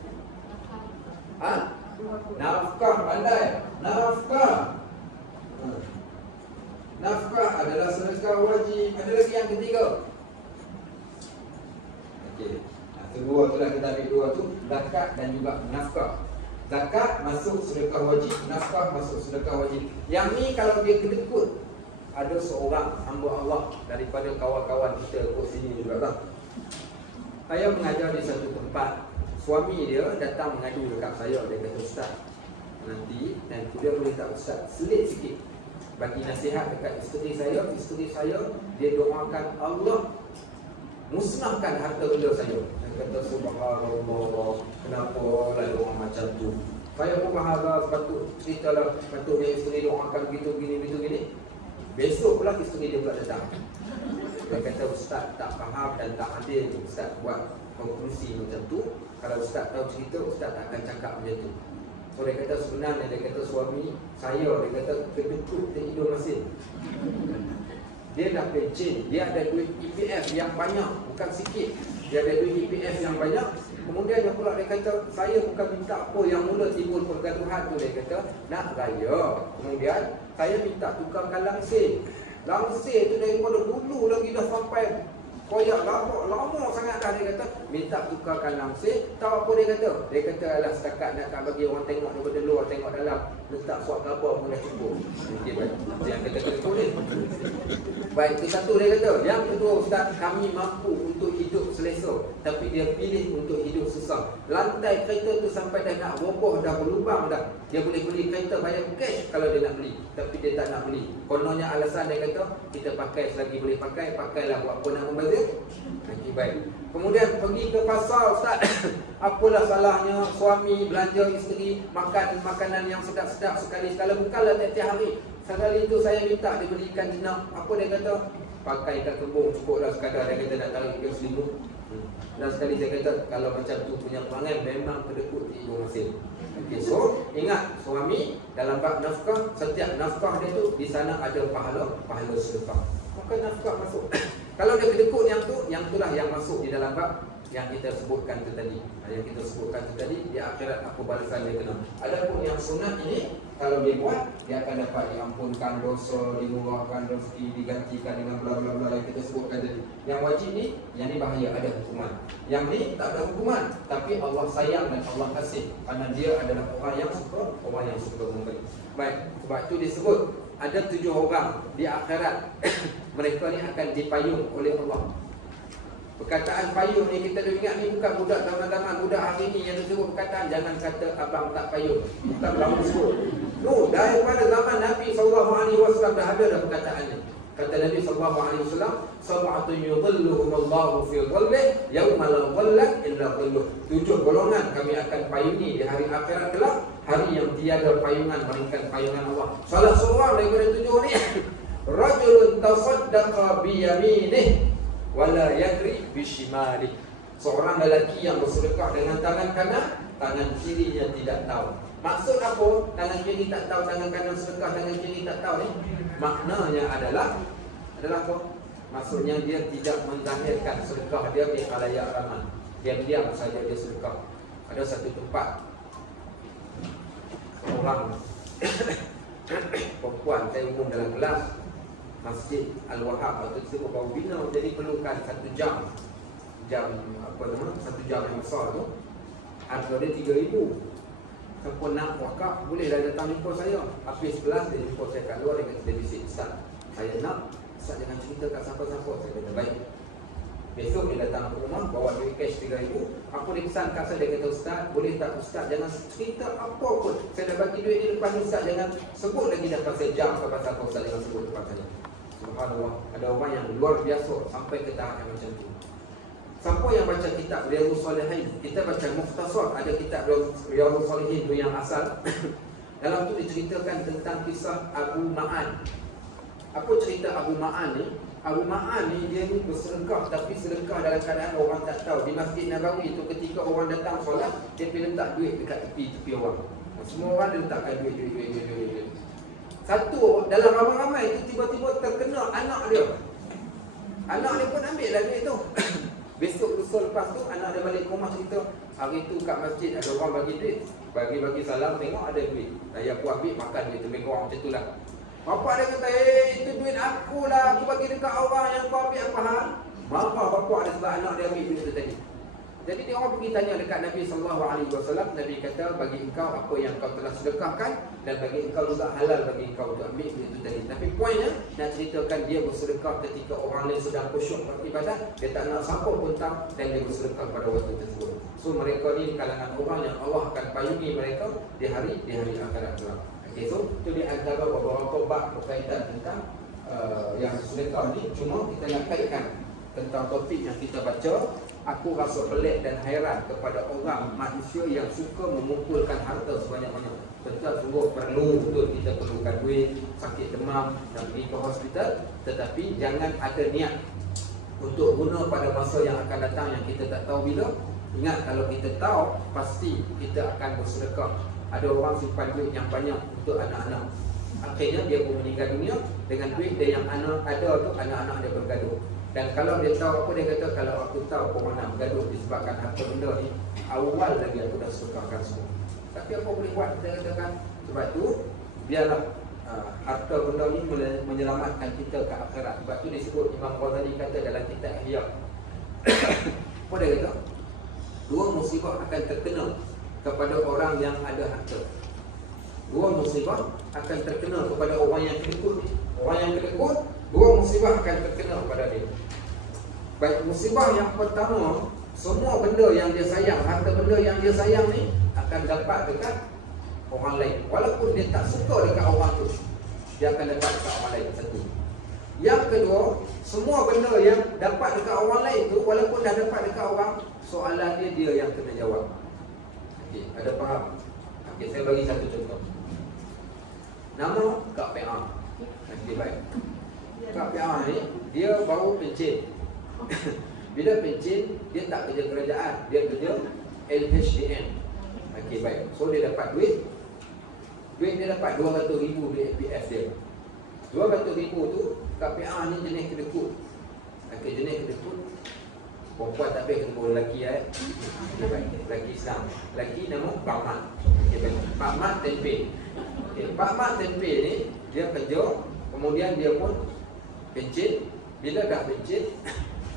nafkah, pandai. Nafkah. Nafkah adalah sedekah wajib. Ada lagi yang ketiga. Okey. Kedua tu dah kita ambil dua tu, zakat dan juga nafkah. Zakat masuk sedekah wajib, nafkah masuk sedekah wajib. Yang ni kalau dia kedekut, ada seorang hamba Allah daripada kawan-kawan kita kat sini juga lah. Saya mengajar di satu tempat. Suami dia datang mengadu dekat saya. Dia kata, Ustaz, nanti dia boleh tak Ustaz selit sikit bagi nasihat dekat isteri saya. Isteri saya, dia doakan Allah musnahkan harta benda saya. Dia kata, subhanallah, kenapa lah doa macam tu? Saya pun bahagia, patut ceritalah, patutnya isteri doakan begitu, gini. Besok pula isteri dia pula datang. Dia kata, Ustaz tak faham dan tak adil Ustaz buat konklusi macam tu. Kalau Ustaz tahu cerita, Ustaz tak akan cakap macam tu. So dia kata sebenarnya, dia kata suami saya, dia kata kedekut ke hidung masin. Dia dah pencen, dia ada duit EPF yang banyak, bukan sikit. Dia ada duit EPF yang banyak. Kemudian dia pula dia kata, saya bukan minta apa yang mula timbul pergaduhan tu. Dia kata, nak raya. Kemudian saya minta tukarkan langsir. Langsir tu daripada dulu lagi dah sampai koyak lama sangat dah. Dia kata minta tukarkan langsir. Tahu apa dia kata? Dia kata alah setakat nak tak bagi orang tengok daripada luar, tengok dalam, letak suap khabar pun dah cukup. Okay, baik. Yang kata ni. Baik, itu satu dia kata. Yang kedua, Ustaz, kami mampu untuk hidup selesa, tapi dia pilih untuk hidup susah. Lantai kereta tu sampai dah nak roboh, dah berlubang dah. Dia boleh beli kereta bayar cash kalau dia nak beli, tapi dia tak nak beli. Kononnya alasan dia kata, kita pakai selagi boleh pakai, pakailah, buat apa nak membazir. Okay, baik. Kemudian pergi ke pasar, Ustaz. Apalah salahnya suami belanja isteri makan makanan yang sedap-sedap sekali-sekala, bukanlah tiap-tiap hari. Sekali itu saya minta dibelikan jenap. Apa dia kata? Pakai kat kebun cukuplah sekadar. Dia kata nak tarik ke selimut. Dan sekali saya kata, kalau macam tu punya perangai, memang kedekut di hidung masin. Okay, so ingat, suami dalam bab nafkah, setiap nafkah dia tu di sana ada pahala sedekah. Maka nafkah masuk. Kalau dia kedekut yang itulah yang masuk di dalam bab yang kita sebutkan tu tadi. Yang kita sebutkan tu tadi, di akhirat apa balasan dia kena. Adapun yang sunat ini, kalau dia buat, dia akan dapat diampunkan dosa, dimurahkan rezeki, digantikan dengan bla bla bla yang kita sebutkan tadi. Yang wajib ni, yang ni bahaya, ada hukuman. Yang ni tak ada hukuman, tapi Allah sayang dan Allah kasih, kerana dia adalah orang yang suka memberi. Baik, sebab itu disebut ada 7 orang di akhirat. Mereka ni akan dipayung oleh Allah. Perkataan payung ni kita dah ingat ni bukan budak zaman-zaman, budak hari ni yang disebut perkataan jangan kata abang tak payung. Bukan berlaku sebut. No, daripada zaman Nabi SAW dah ada dah perkataan ni. Kata Nabi SAW, sab'atun yudhilluhumullahu fi dhillih yawma la dhilla illa dhilluh. 7 golongan kami akan payungi di hari akhirat kelak, hari yang tiada payungan melainkan payungan Allah. Salah seorang daripada 7 ni, rajulun tasaddaqa bi yaminih wala yadri bishimali. Seorang lelaki yang bersedekah dengan tangan kanan, tangan kirinya tidak tahu. Maksud apa? Tangan kiri tak tahu, tangan kanan sedekah, tangan kiri tak tahu ni. Maknanya adalah apa? Maksudnya dia tidak menzahirkan sedekah dia di khalayak ramai. Diam-diam saja dia sedekah. Ada satu tempat seorang perempuan saya umum dalam kelas Masjid Al-Wahab atau disebut baru bina, jadi perlukan 1 jam apa nama, 1 jam yang besar tu, harga dia 3,000. Siapa nak wakaf bolehlah datang jumpa saya. Habis kelas dia jumpa saya kat luar, dia kata, dia bisik, Ustaz, saya nak Ustaz jangan cerita kat siapa-siapa. Saya kata baik. Besok dia datang ke rumah bawa duit cash 3,000. Apa dia pesan kat saya, dia kata, Ustaz boleh tak Ustaz jangan cerita apa pun, saya dah bagi duit di depan Ustaz, jangan sebut lagi dah pasal jam ke pasal apa, Ustaz jangan sebut depan saya. Subhanallah, ada orang yang luar biasa sampai ke tahap yang macam tu. Siapa yang baca kitab Riyadhus Shalihin, kita baca mukhtasar, ada kitab Riyadhus Shalihin tu yang asal. Dalam tu diceritakan tentang kisah Abu Ma'an. Apa cerita Abu Ma'an ni? Abu Ma'an ni dia ni bersedekah, tapi sedekah dalam keadaan orang tak tahu. Di Masjid Nabawi tu ketika orang datang solat, dia pergi letak duit dekat tepi orang. Semua orang dia letakkan duit. Satu dalam ramai-ramai itu tiba-tiba terkena anak dia. Anak dia pun ambil lah duit tu. Besok lusa lepas tu anak dia balik ke rumah cerita, hari tu kat masjid ada orang bagi duit. Bagi salam, tengok ada duit. Saya aku ambil makan duit, lebih kurang macam tu lah. Bapak dia kata, itu duit aku lah, aku bagi dekat orang yang kau ambil apa hal? Marah bapak ada sebab anak dia ambil duit tu tadi. Jadi dia orang pergi tanya dekat Nabi SAW. Nabi kata, bagi engkau apa yang kau telah sedekahkan, dan bagi engkau juga halal bagi engkau untuk ambil duit itu tadi. Tapi poinnya nak ceritakan dia bersedekah ketika orang lain sedang khusyuk beribadat, dia tak nak siapa pun tahu, dan dia bersedekah pada waktu tersebut. So mereka ni kalangan orang yang Allah akan payungi mereka di hari akhirat kelak. Okay, so itu di antara beberapa bab berkaitan tentang yang sedekah ni. Cuma kita nak kaitkan tentang topik yang kita baca. Aku rasa pelik dan hairan kepada orang manusia yang suka mengumpulkan harta sebanyak-banyak. Betul, sungguh perlu, betul kita perlukan duit, sakit demam dan pergi ke hospital. Tetapi jangan ada niat untuk guna pada masa yang akan datang yang kita tak tahu bila. Ingat, kalau kita tahu, pasti kita akan bersedekah. Ada orang simpan duit yang banyak untuk anak-anak. Akhirnya dia pun meninggal dunia dengan duit dia yang anak ada tu, anak-anak dia bergaduh. Dan kalau dia tahu apa, dia kata, kalau aku tahu pemenang bergaduh disebabkan harta benda ni, awal lagi aku dah sedekahkan semua. Tapi apa boleh buat, kita katakan. Sebab tu biarlah harta benda ni menyelamatkan kita ke akhirat. Sebab tu disebut Imam Ghazali kata dalam kitab Ihya. Apa dia kata? 2 musibah akan terkena kepada orang yang ada harta. 2 musibah akan terkena kepada orang yang kedekut. Orang yang kedekut, 2 musibah akan terkena kepada dia. Baik, musibah yang pertama, semua benda yang dia sayang, harta benda yang dia sayang ni akan dapat dekat orang lain. Walaupun dia tak suka dekat orang tu, dia akan dapat dekat orang lain. Satu. Yang kedua, semua benda yang dapat dekat orang lain tu, walaupun dah dapat dekat orang, soalan dia yang kena jawab. Okey, ada faham? Okey, saya bagi satu contoh. Nama Kak PA. Okey, baik. Kak PA ni dia baru pencen. Bila pencen, dia tak kerja kerajaan, dia kerja LHDN. Okey, baik. So dia dapat duit dia dapat 200,000 duit APF dia. 200,000 tu Kak PA ni jenis kedekut. Okey, jenis kedekut. Perempuan tak boleh ketemu lelaki Okay, baik. Lelaki Islam. Lelaki nama Pak Mat. Okey, baik. Pak Mat Tempe. Okey, Pak Mat Tempe ni dia kerja, kemudian dia pun pencen. Bila dah pencen,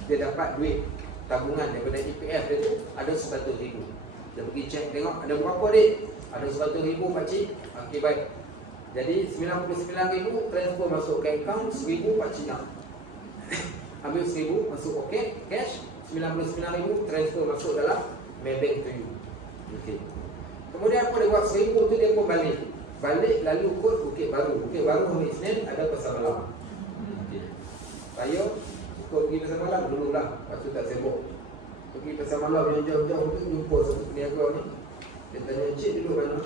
dia dapat duit tabungan daripada EPF dia tu ada 100,000. Dia pergi cek tengok ada berapa dik? Ada 100,000 pakcik. Okey, baik. Jadi 99,000 transfer masuk ke akaun, 1,000 pakcik nak. Ambil 1,000 masuk okey, cash. 99,000 transfer masuk dalam Maybank to you. Okey. Kemudian apa dia buat 1,000 tu dia pun balik lalu kot Bukit Baru. Bukit Baru hari Isnin ada pasar malam. Okey. Saya suka pergi pasar malam dululah, lepas tu tak sibuk. Pergi pasar malam yang jauh-jauh tu jumpa satu peniaga ni. Dia tanya, "Cik duduk mana?"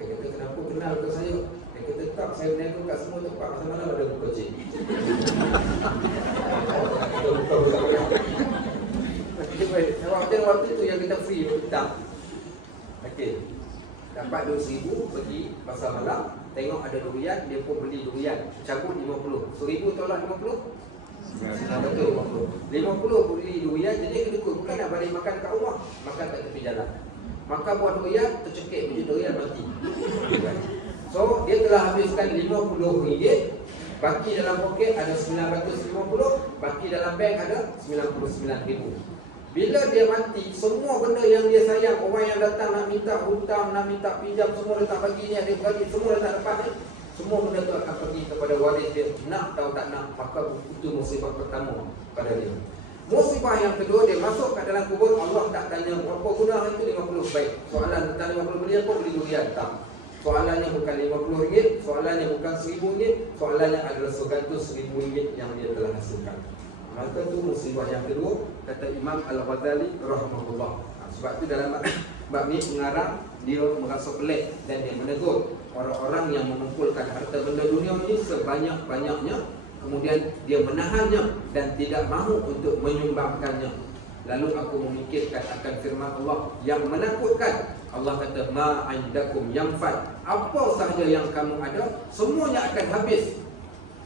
Dia kata, "Kenapa kenal ke saya?" Dia kata, "Tak, saya berniaga kat semua tempat pasar malam ada buka cik." Buka. Okey, baik. Waktu tu yang kita free petang. Okey. Dapat 2,000, pergi pasar malam, tengok ada durian, dia pun beli durian, cabut 50. 1,000 tolak 50? Betul 50 beli durian, jadi kedua bukan nak balik makan kat rumah, makan kat tepi jalan. Maka buat durian, tercekik biji durian mati. So, dia telah habiskan RM50, baki dalam poket ada 950, baki dalam bank ada 99,000. Bila dia mati, semua benda yang dia sayang, orang yang datang nak minta hutang, nak minta pinjam, semua dia tak bagi ni, dia bagi, semua dia tak dapat ni. Semua benda tu akan pergi kepada waris dia, nak atau tak nak. Maka itu musibah pertama pada dia. Musibah yang kedua, dia masuk kat dalam kubur, Allah tak tanya berapa guna itu 50. Baik, soalan tentang 50 beli apa? Beli durian. Tak. Soalannya bukan RM50, soalannya bukan RM1,000, soalannya adalah RM100,000 yang dia telah hasilkan. Maka itu musibah yang kedua, kata Imam Al-Ghazali rahimahullah. Sebab itu dalam bab ni mengarang, dia merasa pelik dan dia menegur orang-orang yang mengumpulkan harta benda dunia ini sebanyak-banyaknya, kemudian dia menahannya dan tidak mahu untuk menyumbangkannya. Lalu aku memikirkan akan firman Allah yang menakutkan. Allah kata, ma indakum yanfad. Apa sahaja yang kamu ada, semuanya akan habis.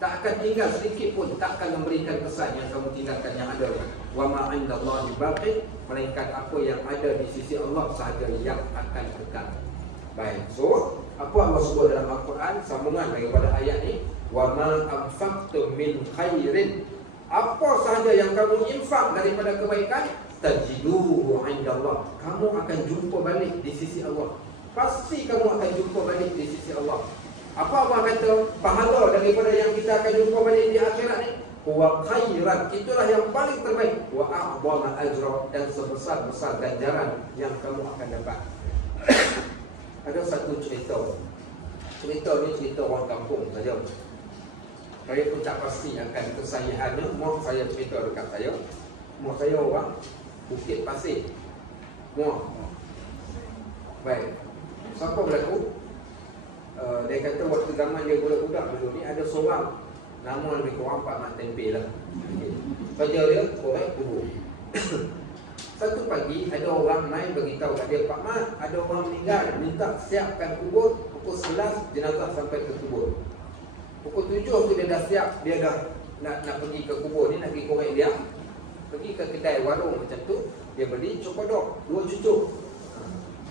Tak akan tinggal sedikit pun, tak akan memberikan kesan yang kamu tinggalkan yang ada. Wa ma indallahi baqi, melainkan apa yang ada di sisi Allah sahaja yang akan kekal. Baik, so apa Allah sebut dalam Al-Quran sambungan daripada ayat ni, wa ma anfaqtum min khairin, apa sahaja yang kamu infak daripada kebaikan, tajiduhu indallah, kamu akan jumpa balik di sisi Allah. Pasti kamu akan jumpa balik di sisi Allah. Apa Allah kata? Pahala daripada yang kita akan jumpa balik di akhirat ni, wa khairan, itulah yang paling terbaik, wa a'dhama ajra, dan sebesar-besar ganjaran yang kamu akan dapat. Ada satu cerita. Cerita ni cerita orang kampung saja. Saya pun tak pasti akan kesahihannya. Mak saya cerita dekat saya. Mak saya orang Bukit Pasir. Mak. Baik. Siapa berlaku? Dia kata waktu zaman dia budak-budak dulu ni, ada seorang nama lebih kurang Pak Mat Tempe lah. Kerja dia korek kubur. Satu pagi ada orang main beritahu kat dia, Pak Mat, ada orang meninggal, minta siapkan kubur. Pukul 11 jenazah sampai ke kubur. Pukul 7 tu dia dah siap, dia dah nak pergi ke kubur ni, nak pergi korek dia. Pergi ke kedai warung macam tu, dia beli cokodok 2 cucuk.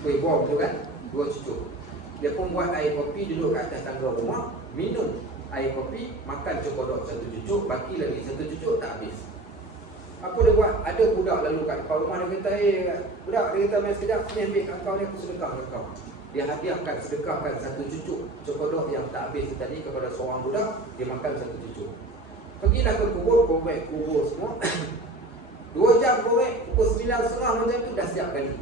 Kuih bom tu kan, 2 cucuk. Dia pun buat air kopi, duduk kat atas tangga rumah, minum air kopi, makan cokodok 1 cucuk, baki lagi 1 cucuk, tak habis. Apa dia buat? Ada budak lalu kat depan rumah, dia kata, budak, dia kata, main sekejap, ni ambil kat kau ni, aku sedekah kat kau. Dia hadiahkan, sedekahkan 1 cucuk cokodok yang tak habis tadi kepada seorang budak, dia makan 1 cucuk. Pergilah ke kubur, korek kubur semua. 2 jam korek, pukul 9.30 macam tu dah siap kali.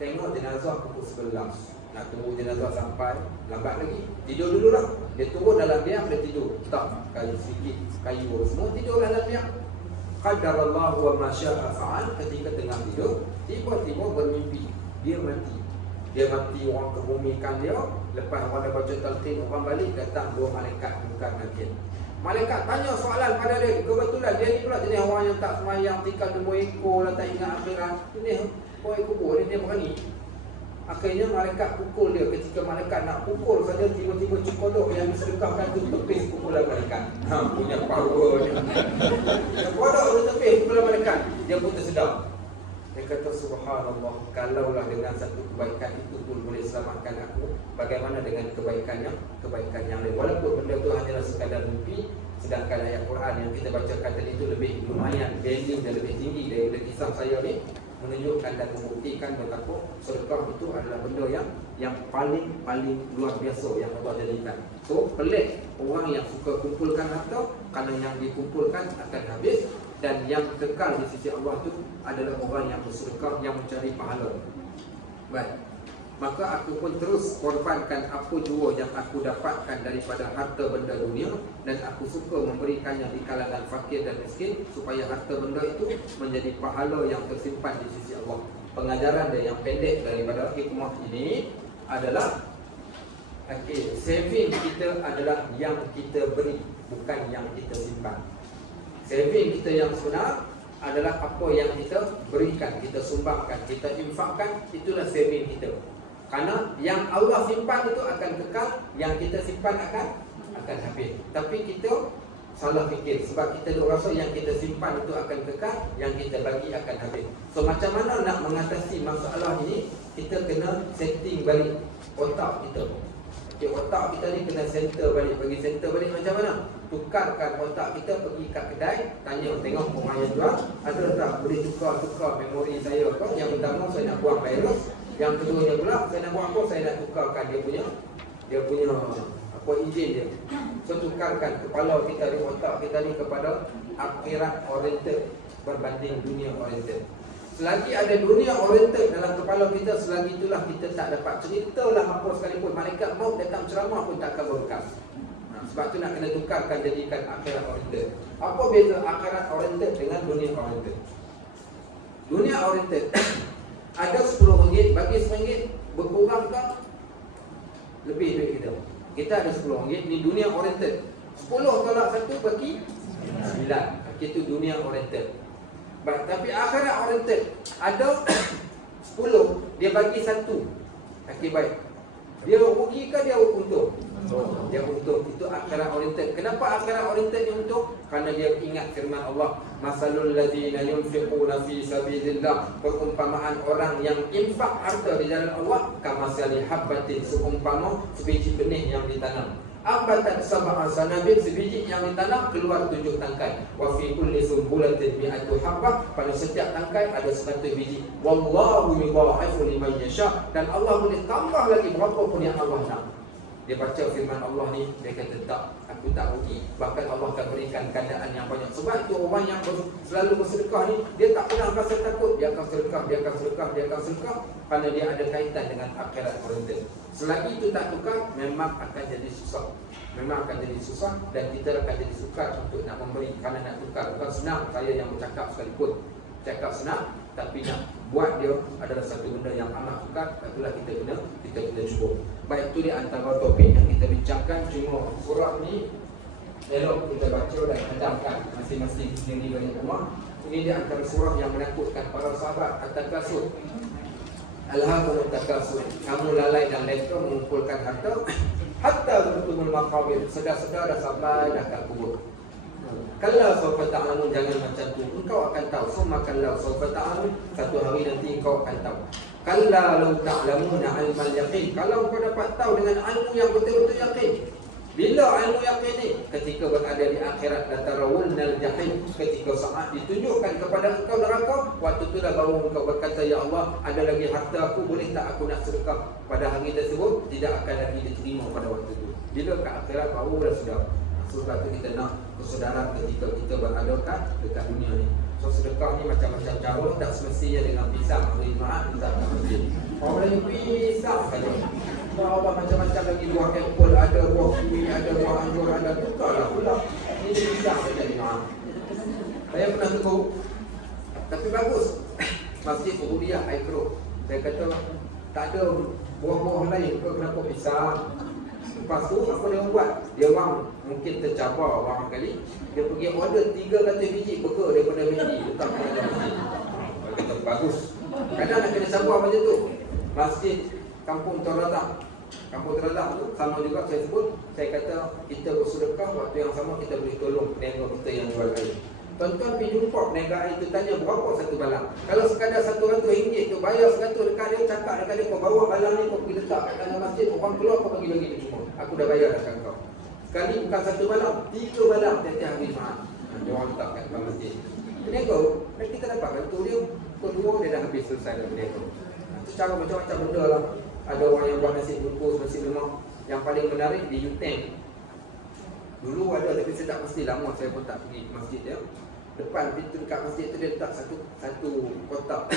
Tengok jenazah pukul 11. Nak tunggu jenazah sampai, lambat lagi. Tidur dulu lah. Dia turun dalam biak, dia tidur. Tak, kayu sikit, kayu semua tidur dalam biak. Qadarallahu wa ma syaa fa'al. Ketika tengah tidur, tiba-tiba bermimpi dia mati. Dia mati, orang kebumikan dia. Lepas orang dah baca talqin, orang balik, datang 2 malaikat bukan nakir. Malaikat tanya soalan pada dia. Kebetulan dia ni pula jenis orang yang tak semayang, tinggal temu ekor lah, tak ingat akhirat. Ini orang kubur ni, dia berani. Akhirnya malaikat pukul dia. Ketika malaikat nak pukul saja, tiba-tiba cokodok yang disedekahkan tu tepis pukulan malaikat. Punya power dia. Cokodok tu tepis pukulan malaikat. Dia pun tersedar. Dia kata, subhanallah, kalaulah dengan satu kebaikan itu pun boleh selamatkan aku, bagaimana dengan kebaikan yang lain? Walaupun benda itu hanyalah sekadar mimpi, sedangkan ayat Quran yang kita bacakan tadi itu lebih lumayan, value dan lebih tinggi daripada kisah saya ni, menunjukkan dan membuktikan betapa sedekah itu adalah benda yang paling luar biasa yang Allah jadikan. So, pelik orang yang suka kumpulkan harta, kerana yang dikumpulkan akan habis, dan yang kekal di sisi Allah itu adalah orang yang bersedekah, yang mencari pahala. Baik. Maka aku pun terus korbankan apa jua yang aku dapatkan daripada harta benda dunia, dan aku suka memberikannya di kalangan fakir dan miskin, supaya harta benda itu menjadi pahala yang tersimpan di sisi Allah. Pengajaran dia yang pendek daripada hikmah ini adalah, saving kita adalah yang kita beri, bukan yang kita simpan. Saving kita yang sebenar adalah apa yang kita berikan, kita sumbangkan, kita infakkan, itulah saving kita. Karena yang Allah simpan itu akan kekal, yang kita simpan akan habis. Tapi kita salah fikir, sebab kita duk rasa yang kita simpan itu akan kekal, yang kita bagi akan habis. So macam mana nak mengatasi masalah ini? Kita kena setting balik otak kita. Okay, otak kita ni kena center balik. Bagi center balik macam mana? Tukarkan otak kita, pergi kat kedai, tanya, tengok orang yang jual, ada tak boleh tukar memori saya ke? Yang pertama saya nak buang virus, yang keduanya pula saya nak buang apa? Saya nak tukarkan dia punya apa enjin dia. So tukarkan kepala kita ni, otak kita ni kepada akhirat oriented berbanding dunia oriented. Selagi ada dunia oriented dalam kepala kita, selagi itulah kita tak dapat ceritalah apa sekalipun. Malaikat maut datang ceramah pun tak akan berbekas. Sebab tu nak kena tukarkan, jadikan akhirat oriented. Apa beza akhirat oriented dengan dunia oriented? Dunia oriented ada RM10, bagi RM1 berkurang ke lebih duit kita. Kita ada RM10, ni dunia oriented. 10 tolak 1 bagi 9. Itu dunia oriented. Baik, tapi akhirat oriented ada 10, dia bagi 1. Okey, baik. Dia rugi ke dia untung? Dia untung. Itu akhirat oriented. Kenapa akhirat oriented dia untung? Kerana dia ingat firman Allah, masalul ladzina yunfiquna fi sabilillah, perumpamaan orang yang infak harta di jalan Allah, kamasali habbatin, seumpama sebiji benih yang ditanam. Ambatan sab'a sanabil, sebiji yang ditanam keluar 7 tangkai. Wa fi kulli sumbulatin mi'atu habbah, pada setiap tangkai ada 100 biji. Wallahu yudha'ifu liman yasha, dan Allah boleh tambah lagi berapa pun yang Allah nak. Dia baca firman Allah ni, dia kata tak, aku tak rugi. Bahkan Allah akan berikan gandaan yang banyak. Sebab itu orang yang selalu bersedekah ni, dia tak pernah rasa takut. Dia akan sedekah, dia akan sedekah, dia akan sedekah, kerana dia ada kaitan dengan akhirat oriented. Selagi itu tak tukar, memang akan jadi susah. Memang akan jadi susah, dan kita akan jadi sukar untuk nak memberi. Kerana nak tukar, bukan senang saya yang bercakap sekalipun. Cakap senang, tapi nak buat dia adalah satu benda yang amat sukar. Itulah kita kena cuba. Baik, itu di antara topik yang kita bincangkan. Cuma surah ni elok kita baca dan hadamkan masing-masing sendiri bagi rumah. Ini di antara surah yang menakutkan para sahabat. At-Takasur, Alhaakumut takasur, kamu lalai dan leka mengumpulkan harta hatta zurtumul maqabir, sedar-sedar dah sampai dah kat kubur. Kalla sawfa ta'lamun, jangan macam tu, engkau akan tahu. Summa kalla sawfa ta'lamun, satu hari nanti engkau akan tahu. Kalla law ta'lamuna 'ilmal yaqin, kalau engkau dapat tahu dengan ilmu yang betul-betul yakin. Bila ilmu yakin ni? Ketika berada di akhirat, latarawunnal jahim, ketika saat ditunjukkan kepada engkau neraka, waktu tu dah baru engkau berkata, ya Allah, ada lagi harta aku, boleh tak aku nak sedekah? Pada hari tersebut tidak akan lagi diterima pada waktu tu. Bila ke akhirat baru dah sudah. Sebab tu kita nak kesedaran ketika kita berada dekat dunia ni. So sedekah ni macam-macam cara, tak semestinya dengan pisang hari Jumaat kita tak masjid. Orang Melayu pisang saja. Allah macam-macam lagi, buah apple, ada buah kiwi, ada buah anggur, ada, tukarlah pula. Ini pisang saja di Jumaat. Saya pernah tegur, tapi bagus. Masjid Ubudiah Aikro, saya kata tak ada buah-buah lain ke, kenapa pisang? Lepas tu apa dia buat? Dia orang mungkin tercabar orang kali, dia pergi order 300 biji burger daripada biji letak pada masjid. Dia kata bagus. Kadang nak kena cabar macam tu. Masjid Kampung Teratak, Kampung Teratak tu sama juga saya sebut. Saya kata kita bersedekah, waktu yang sama kita boleh tolong peniaga kita yang jual air. Tuan-tuan pergi jumpa peniaga air tu, tanya berapa satu balang. Kalau sekadar RM100 tu, bayar 100 dekat dia, cakap dekat dia, kau bawa balang ni kau pergi letak kat dalam masjid, orang keluar kau bagi-bagi dia cuma. Aku dah bayar dah kat kau. Sekali bukan 1 balang, 3 balang tiap-tiap hari Jumaat. Dia orang letak kat dalam masjid. Peniaga, dan kita dapat bantu dia, kedua dia dah habis selesai dah peniaga. Itu cara macam-macam benda lah. Ada orang yang buat nasi bungkus, nasi lemak. Yang paling menarik di U10. Dulu ada, tapi saya tak mesti, lama saya pun tak pergi masjid dia. Depan pintu dekat masjid tu dia letak satu kotak.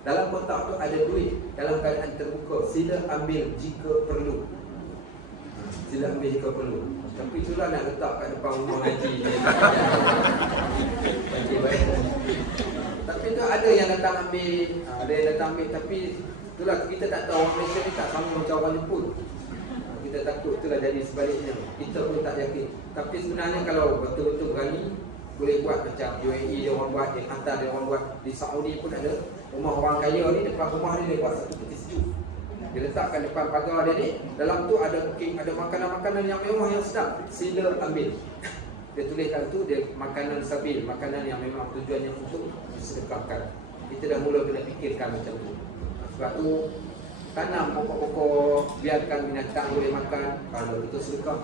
Dalam kotak tu ada duit dalam keadaan terbuka. Sila ambil jika perlu. Sila ambil jika perlu. Tapi itulah nak letak kat depan rumah haji. Okay, baik. Tapi tu ada yang datang ambil, ada yang datang ambil, tapi itulah kita tak tahu orang Malaysia ni tak sama macam orang Jepun. Kita takut itulah jadi sebaliknya. Kita pun tak yakin. Tapi sebenarnya kalau betul-betul berani, boleh buat macam UAE dia orang buat, di Qatar dia orang buat, di Saudi pun ada. Rumah orang kaya ni, depan rumah ni dia buat satu peti sejuk. Dia letakkan depan pagar dia ni. Dalam tu ada cooking, ada makanan-makanan yang mewah yang sedap. Sila ambil. Dia tuliskan tu dia makanan sabil, makanan yang memang tujuannya untuk disedekahkan. Kita dah mula kena fikirkan macam tu. Sebab tu tanam pokok-pokok, biarkan binatang boleh makan. Kalau itu sedekah.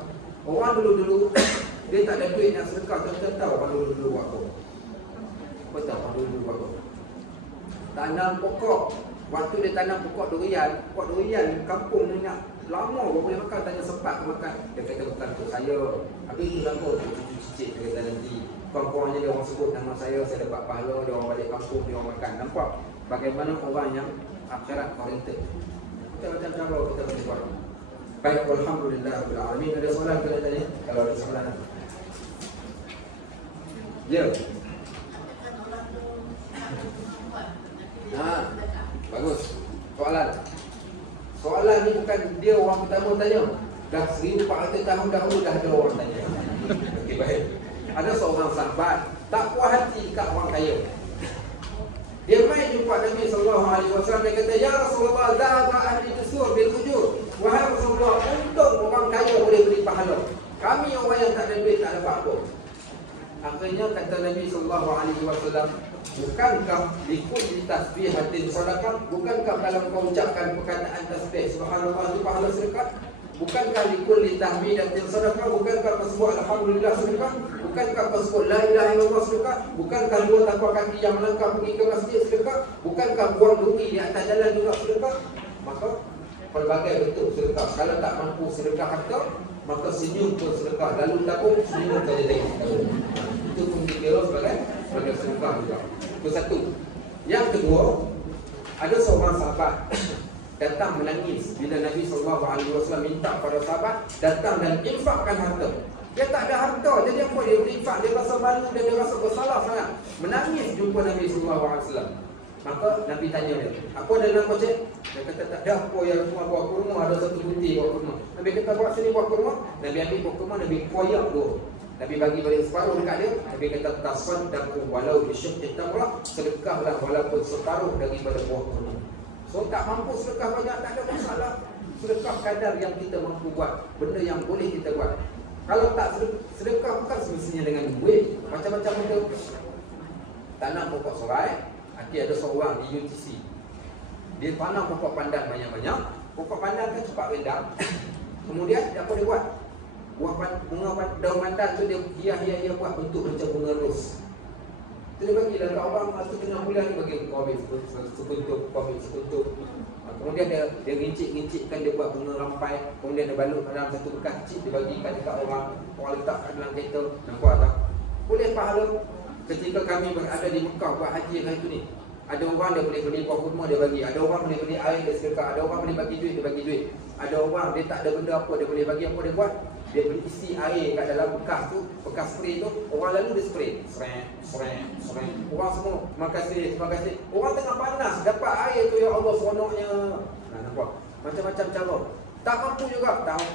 Orang dulu-dulu dia tak ada duit nak sedekah. Kita tahu orang dulu-dulu buat apa. Apa tahu orang dulu-dulu buat apa? Tanam pokok. Waktu dia tanam pokok durian kampung ni nak lama baru boleh makan, tanya sempat makan. Dia kata bukan untuk saya. Habis itu lama untuk cucu-cicit. Dia kata nanti kampung-kampungnya dia orang sebut nama saya dapat pahala, dia orang balik kampung, dia orang makan. Nampak bagaimana orang yang akhirat oriented. Macam-macam cara kita boleh buat. Baik, alhamdulillah rabbil alamin. Ada soalan ke nak tanya? Kalau ada soalan. Ya. Bagus. Soalan ni bukan dia orang pertama tanya. Dah 1400 tahun dahulu dah ada orang tanya. Okey, baik. Ada seorang sahabat tak puas hati kat orang kaya. Dia mai jumpa Nabi SAW. Dia kata, "Ya Rasulullah, dhaba ahli dusur bil ujur." Wahai Rasulullah, untung orang kaya boleh beri pahala. Kami orang yang tak ada duit tak dapat apa. Akhirnya kata Nabi SAW, bukankah likulli tasbihatin sedekah? Bukankah kalau kau ucapkan perkataan tasbih subhanallah itu pahala sedekah? Bukankah likulli tahmidatin sedekah? Bukankah kau sebut alhamdulillah sedekah? Bukankah kau sebut la ilaha illallah sedekah? Bukankah dua tapak kaki yang melangkah pergi ke masjid sedekah? Bukankah buang duri di atas jalan juga sedekah? Maka pelbagai bentuk sedekah. Kalau tak mampu sedekah harta, maka senyum pun sedekah. Lalu tabung, senyum saja tengok. Itu pun dikira sebagai sedekah juga. Itu satu. Yang kedua, ada seorang sahabat datang menangis bila Nabi SAW minta pada sahabat datang dan infakkan harta. Dia tak ada harta, jadi apa dia berinfak? Dia rasa malu dan dia rasa bersalah sangat. Menangis jumpa Nabi SAW. Maka Nabi tanya dia, apa dalam kau cik? Dia kata, tak ada apa yang semua bawa ke rumah, ada satu putih bawa ke rumah. Nabi kata, bawa sini bawa ke rumah. Nabi ambil bawa ke rumah, Nabi koyak dua. Nabi bagi balik separuh dekat dia. Nabi kata, tasaddaqu walau bisyuqqi tamrah, sedekahlah walaupun separuh daripada buah kurma. So tak mampu sedekah banyak, tak ada masalah. Sedekah kadar yang kita mampu buat, benda yang boleh kita buat. Kalau tak sedekah bukan semestinya dengan duit, macam-macam benda. Tanam pokok serai. Ada seorang di UTC. Dia tanam pokok pandan banyak-banyak. Pokok pandan kan cepat rendam. Kemudian apa dia buat? Bunga daun pandan tu dia hias buat bentuk macam bunga ros. Tu dia bagilah kat orang masa tengah bulan dia bagi komik sekutuk. Kemudian dia rincik-rincikkan, dia buat bunga rampai. Kemudian dia balut dalam satu bekas kecil, dia bagikan dekat orang. Orang letak kat dalam kereta. Nampak tak? Boleh pahala. Ketika kami berada di Mekah buat haji hari tu ni, ada orang dia boleh beli buah kurma dia bagi, ada orang boleh beli air dia sedekah, ada orang boleh bagi duit dia bagi duit. Ada orang dia tak ada benda apa dia boleh bagi, apa dia buat? Dia beli isi air kat dalam bekas tu, bekas spray tu, orang lalu dia spray. Sreng. Orang semua terima kasih. Orang tengah panas dapat air tu, ya Allah seronoknya. Nah, nampak? Macam-macam cara. Tak mampu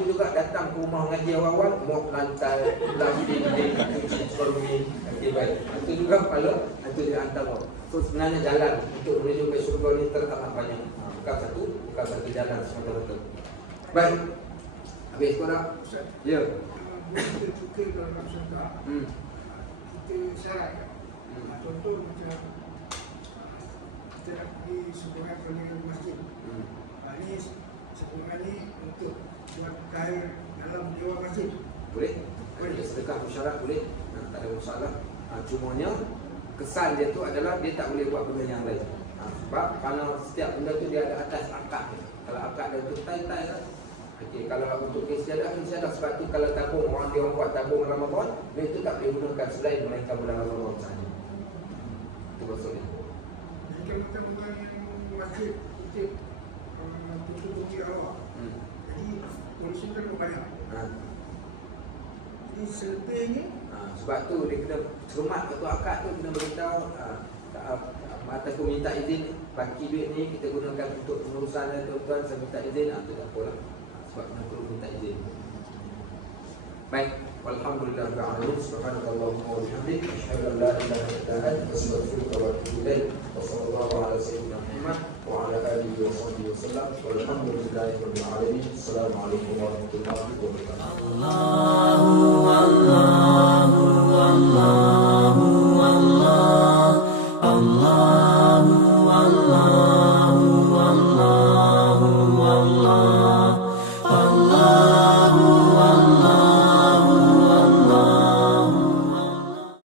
juga datang ke rumah mengaji awal-awal, mop lantai, dinding, cuci cermin. Okey, baik. Itu juga kepala, itu dia antara. So sebenarnya jalan untuk menuju ke syurga ni teramat banyak. Bukan satu jalan semata-mata. Baik. Habis kau dah? Ya. Kita tukar dalam syurga. Kita syarat kan. Contoh macam kita nak pergi sebuah kali masjid. Ini sebuah ni untuk buat kain dalam dewan masjid. Boleh? Boleh sedekah syarat boleh. Tak ada masalah. Cumanya kesan dia tu adalah dia tak boleh buat benda yang lain. Sebab kalau setiap benda tu dia ada atas akad. Kalau akad dia tu tai-tai lah. Okey, kalau untuk istiadah sebab tu kalau tabung orang dia buat tabung Ramadan, dia itu tak boleh gunakan selain melainkan bulan Ramadan sahaja. Itu maksudnya. Jika kita mengenai masjid kita tutup bukti Allah. Jadi polisi kan banyak. Jadi selebihnya sebab tu dia kena cermat ketua akad tu kena beritahu ataupun minta izin baki duit ni kita gunakan untuk pengurusan tuan-tuan, saya minta izin, tu tak apalah. Sebab kena perlu minta izin. Baik, walhamdulillah rabbil alamin, subhanallah wa bihamdihi, asyhadu an la ilaha illa anta, astaghfiruka wa atubu ilaik. Wassallallahu ala sayyidina Muhammad wa وعلى آله وصحبه وسلم والحمد لله رب العالمين. Assalamualaikum warahmatullahi wabarakatuh.